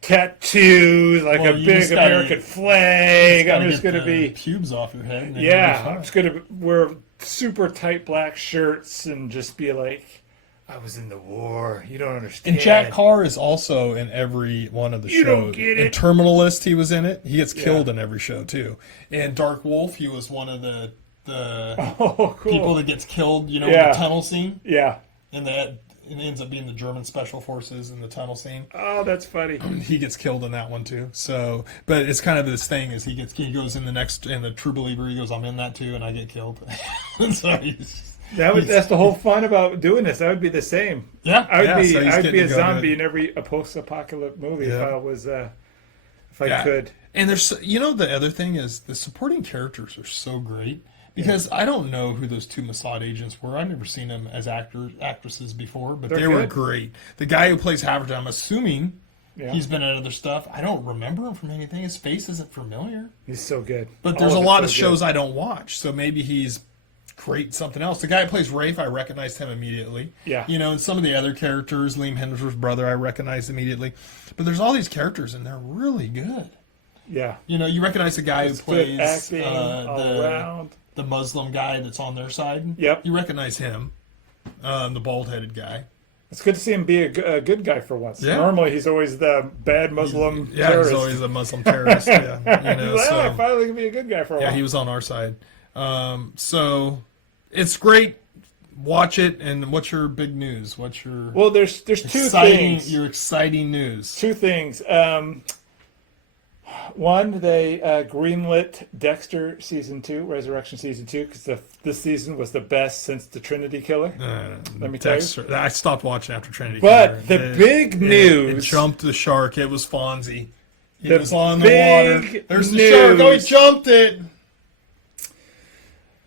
tattoos, like a big American flag. I'm just going to be... pubes off your head. I'm just going to wear super tight black shirts and just be like... I was in the war. You don't understand. And Jack Carr is also in every one of the shows. You don't get it. In Terminalist, he was in it. He gets killed in every show, too. And Dark Wolf, he was one of the people that gets killed, in the tunnel scene. Yeah. And it ends up being the German Special Forces in the tunnel scene. Oh, that's funny. He gets killed in that one, too. So, but it's kind of this thing is he goes in the True Believer, he goes, I'm in that, too, and I get killed. And so that's the whole fun about doing this. I would be the same. Yeah, I'd be a zombie in every post-apocalyptic movie if I was, if I could. And there's, the other thing is the supporting characters are so great because I don't know who those 2 Mossad agents were. I've never seen them as actresses before, but they were great. The guy who plays Havertide, I'm assuming he's been in other stuff. I don't remember him from anything. His face isn't familiar. He's so good. But there's a lot of shows I don't watch, so maybe he's great something else. The guy who plays Rafe, I recognized him immediately. Yeah. And some of the other characters, Liam Hemsworth's brother, I recognized immediately. But there's all these characters, and they're really good. Yeah. You recognize the guy who plays the Muslim guy that's on their side. Yep. You recognize him, the bald-headed guy. It's good to see him be a good guy for once. Yeah. Normally, he's always the bad Muslim terrorist. Yeah, he's always a Muslim terrorist. Yeah. I finally can be a good guy for a while. Yeah, he was on our side. So it's great. Watch it. And what's your big news? What's your there's 2 things. Your exciting news. 2 things. One, they greenlit Dexter season 2, Resurrection season 2, because this season was the best since the Trinity Killer. Let me tell you. I stopped watching after Trinity But Killer. the big news. It jumped the shark. It was Fonzie. He The was on the big water. There's the shark. Oh, he news. jumped it.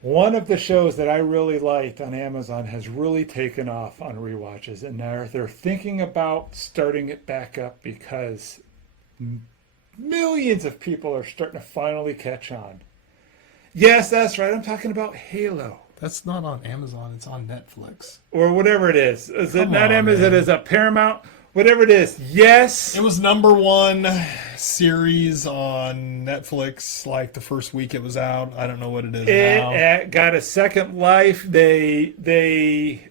One of the shows that I really liked on Amazon has really taken off on rewatches, and they're thinking about starting it back up because millions of people are starting to finally catch on. Yes, that's right. I'm talking about Halo That's not on Amazon. It's on Netflix. or whatever it is. Is it Come not on, Amazon? man. Is it Paramount? Whatever it is. Yes. It was #1 series on Netflix. Like the first week it was out. I don't know what it is now. It got a second life.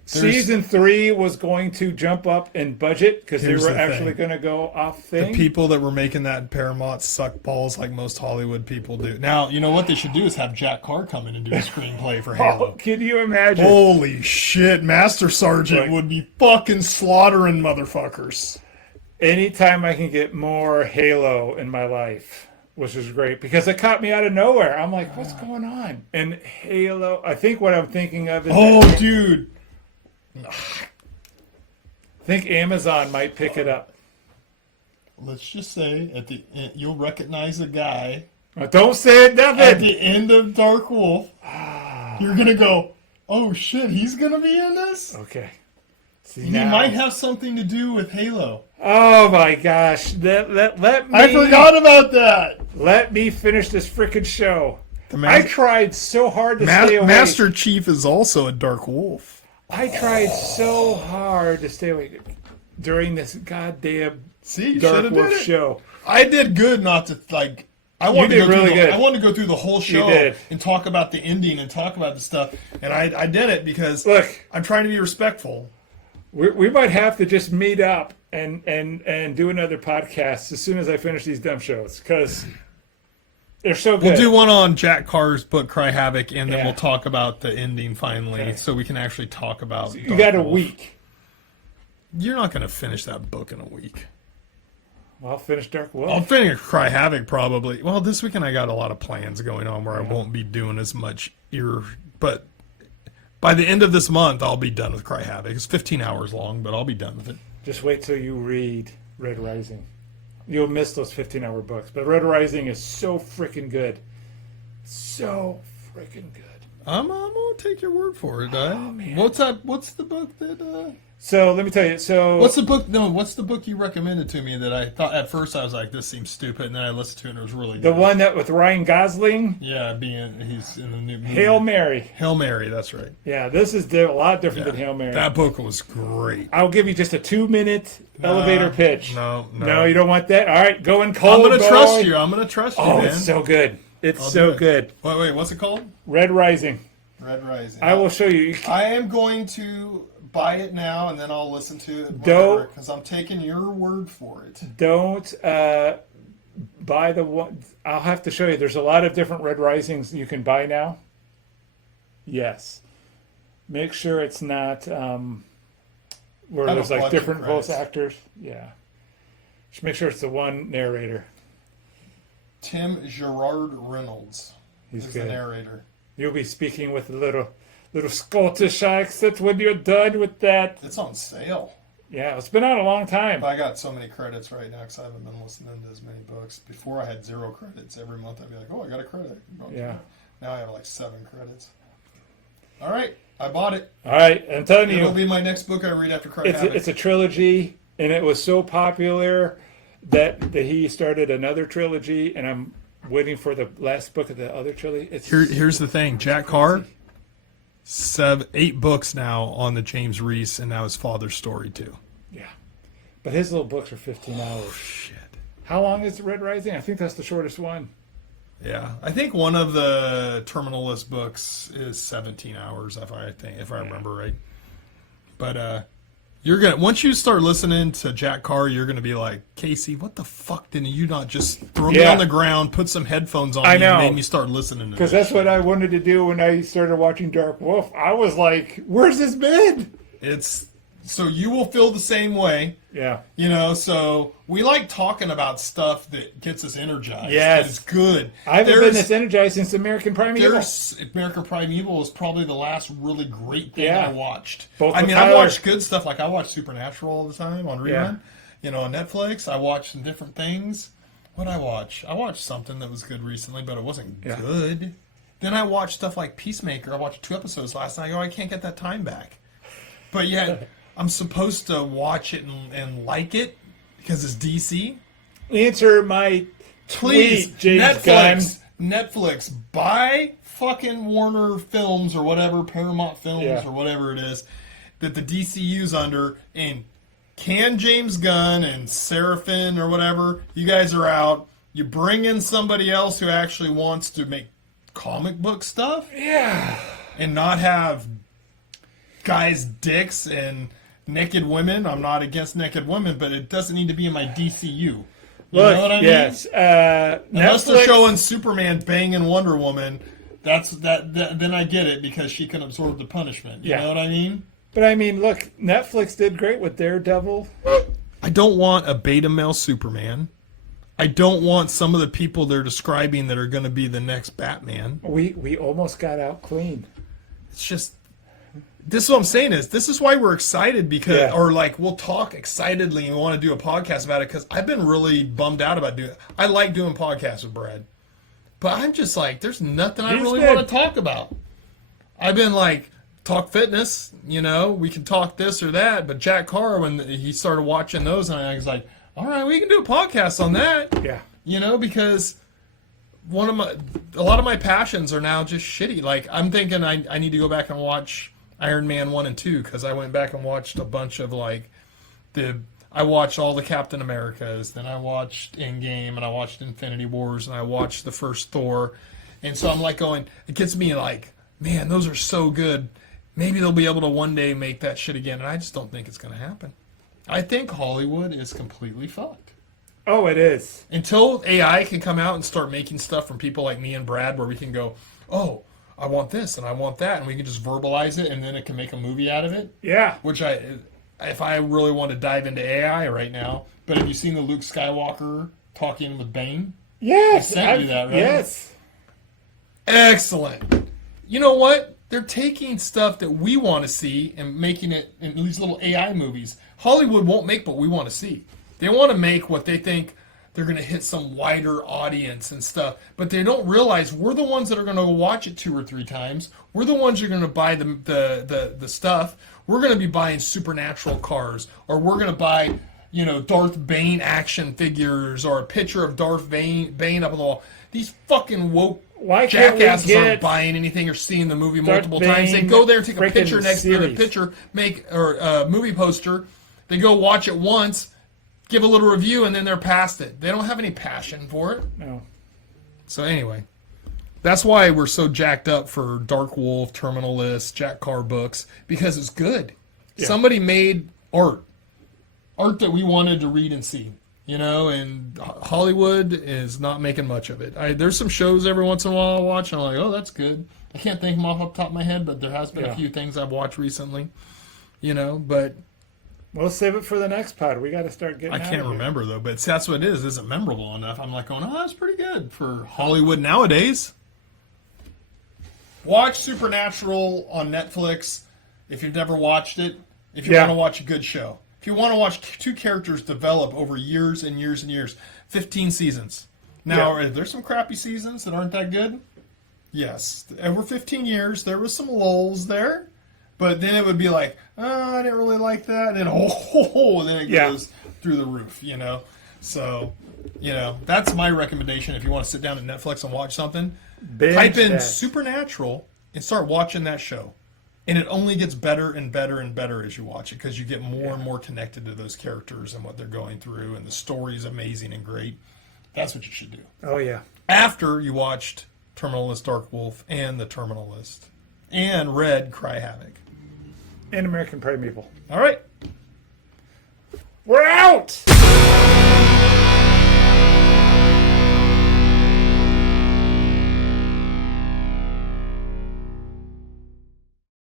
Season 3 was going to jump up in budget because they Here's were the actually thing. going to go off The thing. people that were making that in Paramount suck balls like most Hollywood people do. Now, you know what they should do is have Jack Carr come in and do a screenplay for Oh, Halo. can you imagine? Holy shit, Master Sergeant Like- would be fucking slaughtering motherfuckers. Anytime I can get more Halo in my life, which is great because it caught me out of nowhere. I'm like, what's going on? And Halo, I think what I'm thinking of is Oh, dude. I think Amazon might pick it up. Let's just say you'll recognize a guy Don't say it, at nothing. the end of Dark Wolf. You're gonna go, oh shit, he's gonna be in this? Okay. See, He now- might have something to do with Halo. Oh my gosh! Let me. I forgot about that. Let me finish this freaking show. The I tried so hard to stay awake. Master Chief is also a Dark Wolf. I tried so hard to stay awake during this goddamn See, you should Dark have Wolf did it. show. I did good not to like. I wanted did to go really through good. I wanted to go through the whole show did. and talk about the ending and talk about the stuff, and I did it because Look, I'm trying to be respectful. we might have to just meet up and do another podcast as soon as I finish these dumb shows because they're so good. We'll do one on Jack Carr's book Cry Havoc, and then Yeah. we'll talk about the ending finally, Okay. so we can actually talk about. You Dark got a Wolf. week. You're not going to finish that book in a week. I'll finish Dark Wolf. I'll finish Cry Havoc probably. Well, this weekend I got a lot of plans going on where I won't be doing as much but by the end of this month I'll be done with Cry Havoc. It's 15 hours long, but I'll be done with it. Just wait till you read Red Rising. You'll miss those 15-hour books. But Red Rising is so freaking good. So freaking good. I'm gonna take your word for it. man. What's that? What's the book that? So let me tell you. So What's the book? No, what's the book you recommended to me that I thought at first I was like, this seems stupid, and then I listened to it and it was really good. the one that with Ryan Gosling, Yeah, he's in the new movie. Hail Mary. Hail Mary. That's right. Yeah, this is a lot different than Hail Mary. That book was great. I'll give you just a 2-minute elevator pitch. No, No, you don't want that? All right, going cold. I'm gonna going. trust you. I'm gonna trust you, Oh, man. it's so good. It's I'll so do it. good. Wait, what's it called? Red Rising. Red Rising. I will show you. I am going to buy it now, and then I'll listen to it Don't- because I'm taking your word for it. Don't buy the one. I'll have to show you. There's a lot of different Red Risings you can buy now. Yes. Make sure it's not where I there's don't like fucking different voice Christ. actors. Yeah. Just make sure it's the one narrator. Tim Gerard Reynolds He's is the good. narrator. You'll be speaking with a little Scottish accent when you're done with that. It's on sale. Yeah, it's been out a long time. I got so many credits right now because I haven't been listening to as many books. Before I had 0 credits. Every month I'd be like, oh, I got a credit. Yeah. Now I have like 7 credits. All right, I bought it. All right, I'm telling you. It'll be my next book I read after Cry Havoc. It's a trilogy, and it was so popular that he started another trilogy, and I'm waiting for the last book of the other trilogy. Here's the thing, Jack Carr, 8 books now on the James Reese, and now his father's story too. Yeah, but his little books are 15 hours. Shit. How long is Red Rising? I think that's the shortest one. Yeah, I think one of the Terminal List books is 17 hours, if I remember right. But you're gonna once you start listening to Jack Carr, you're gonna be like, Casey, what the fuck didn't you not just throw me Yeah. on the ground, put some headphones on I me, know. and made me start listening to Because this that's what I wanted to do when I started watching Dark Wolf. I was like, where's this been? It's So you will feel the same way. Yeah. You know, so we like talking about stuff that gets us energized. Yes. It's good. I haven't been this energized since American Primeval. American Primeval is probably the last really great thing I watched. Both I mean, Tyler. I watched good stuff. Like I watch Supernatural all the time on rerun. Yeah. You know, on Netflix. I watched some different things. What did I watch? I watched something that was good recently, but it wasn't good. Then I watched stuff like Peacemaker. I watched 2 episodes last night. I go, I can't get that time back. But yet, I'm supposed to watch it and like it because it's DC. Answer my Please, tweet, James Gunn. Netflix, buy fucking Warner Films or whatever, Paramount Films or whatever it is that the DCU's under, and can James Gunn and Seraphin or whatever, you guys are out. You bring in somebody else who actually wants to make comic book stuff. Yeah. And not have guys' dicks and naked women. I'm not against naked women, but it doesn't need to be in my DCU. You Look, know what I mean? yes. Unless Netflix, they're showing Superman banging Wonder Woman, then I get it because she can absorb the punishment. You know what I mean? But I mean, look, Netflix did great with Daredevil. I don't want a beta male Superman. I don't want some of the people they're describing that are going to be the next Batman. We almost got out clean. It's just, this is what I'm saying this is why we're excited because, or like we'll talk excitedly and we want to do a podcast about it because I've been really bummed out about doing it. I like doing podcasts with Brad, but I'm just like, there's nothing I really want to talk about. I've been like, talk fitness, you know, we can talk this or that, but Jack Carr, when he started watching those, and I was like, all right, we can do a podcast on that. Yeah. You know, because a lot of my passions are now just shitty. Like, I'm thinking I need to go back and watch Iron Man 1 and 2, because I went back and watched a bunch of, like, I watched all the Captain Americas, then I watched Endgame, and I watched Infinity Wars, and I watched the first Thor. And so I'm like going, it gets me like, man, those are so good. Maybe they'll be able to one day make that shit again, and I just don't think it's going to happen. I think Hollywood is completely fucked. Oh, it is. Until AI can come out and start making stuff from people like me and Brad where we can go, oh, I want this and I want that, and we can just verbalize it, and then it can make a movie out of it. Yeah. Which if I really want to dive into AI right now, but have you seen the Luke Skywalker talking with Bane? Yes. I sent you that, right? Yes. Excellent. You know what? They're taking stuff that we want to see and making it in these little AI movies. Hollywood won't make what we want to see. They want to make what they think they're going to hit some wider audience and stuff, but they don't realize we're the ones that are going to watch it 2 or 3 times. We're the ones who are going to buy the stuff. We're going to be buying supernatural cars, or we're going to buy, you know, Darth Bane action figures, or a picture of Darth Bane up on the wall. These fucking woke jackasses aren't buying anything or seeing the movie multiple times. They go there and take a picture next to the picture, make or movie poster. They go watch it once, give a little review, and then they're past it. They don't have any passion for it. No. So anyway, that's why we're so jacked up for Dark Wolf, Terminal List, Jack Carr books, because it's good. Yeah. Somebody made art that we wanted to read and see. You know, and Hollywood is not making much of it. There's some shows every once in a while I watch, and I'm like, oh, that's good. I can't think them off the top of my head, but there has been a few things I've watched recently. You know, but we'll save it for the next pod. We got to start getting. I can't remember though, but that's what it is. Isn't memorable enough? I'm like going, oh, that's pretty good for Hollywood nowadays. Watch Supernatural on Netflix if you've never watched it. If you want to watch a good show. If you want to watch 2 characters develop over years and years and years, 15 seasons. Now, are there some crappy seasons that aren't that good? Yes. Over 15 years, there was some lulls there, but then it would be like, oh, I didn't really like that, and then it goes through the roof, you know? So, you know, that's my recommendation if you want to sit down at Netflix and watch something. Type in Supernatural and start watching that show. And it only gets better and better and better as you watch it because you get more and more connected to those characters and what they're going through, and the story is amazing and great. That's what you should do. Oh, yeah. After you watched Terminal List Dark Wolf and The Terminal List and read Cry Havoc. And American Primeval. All right. We're out!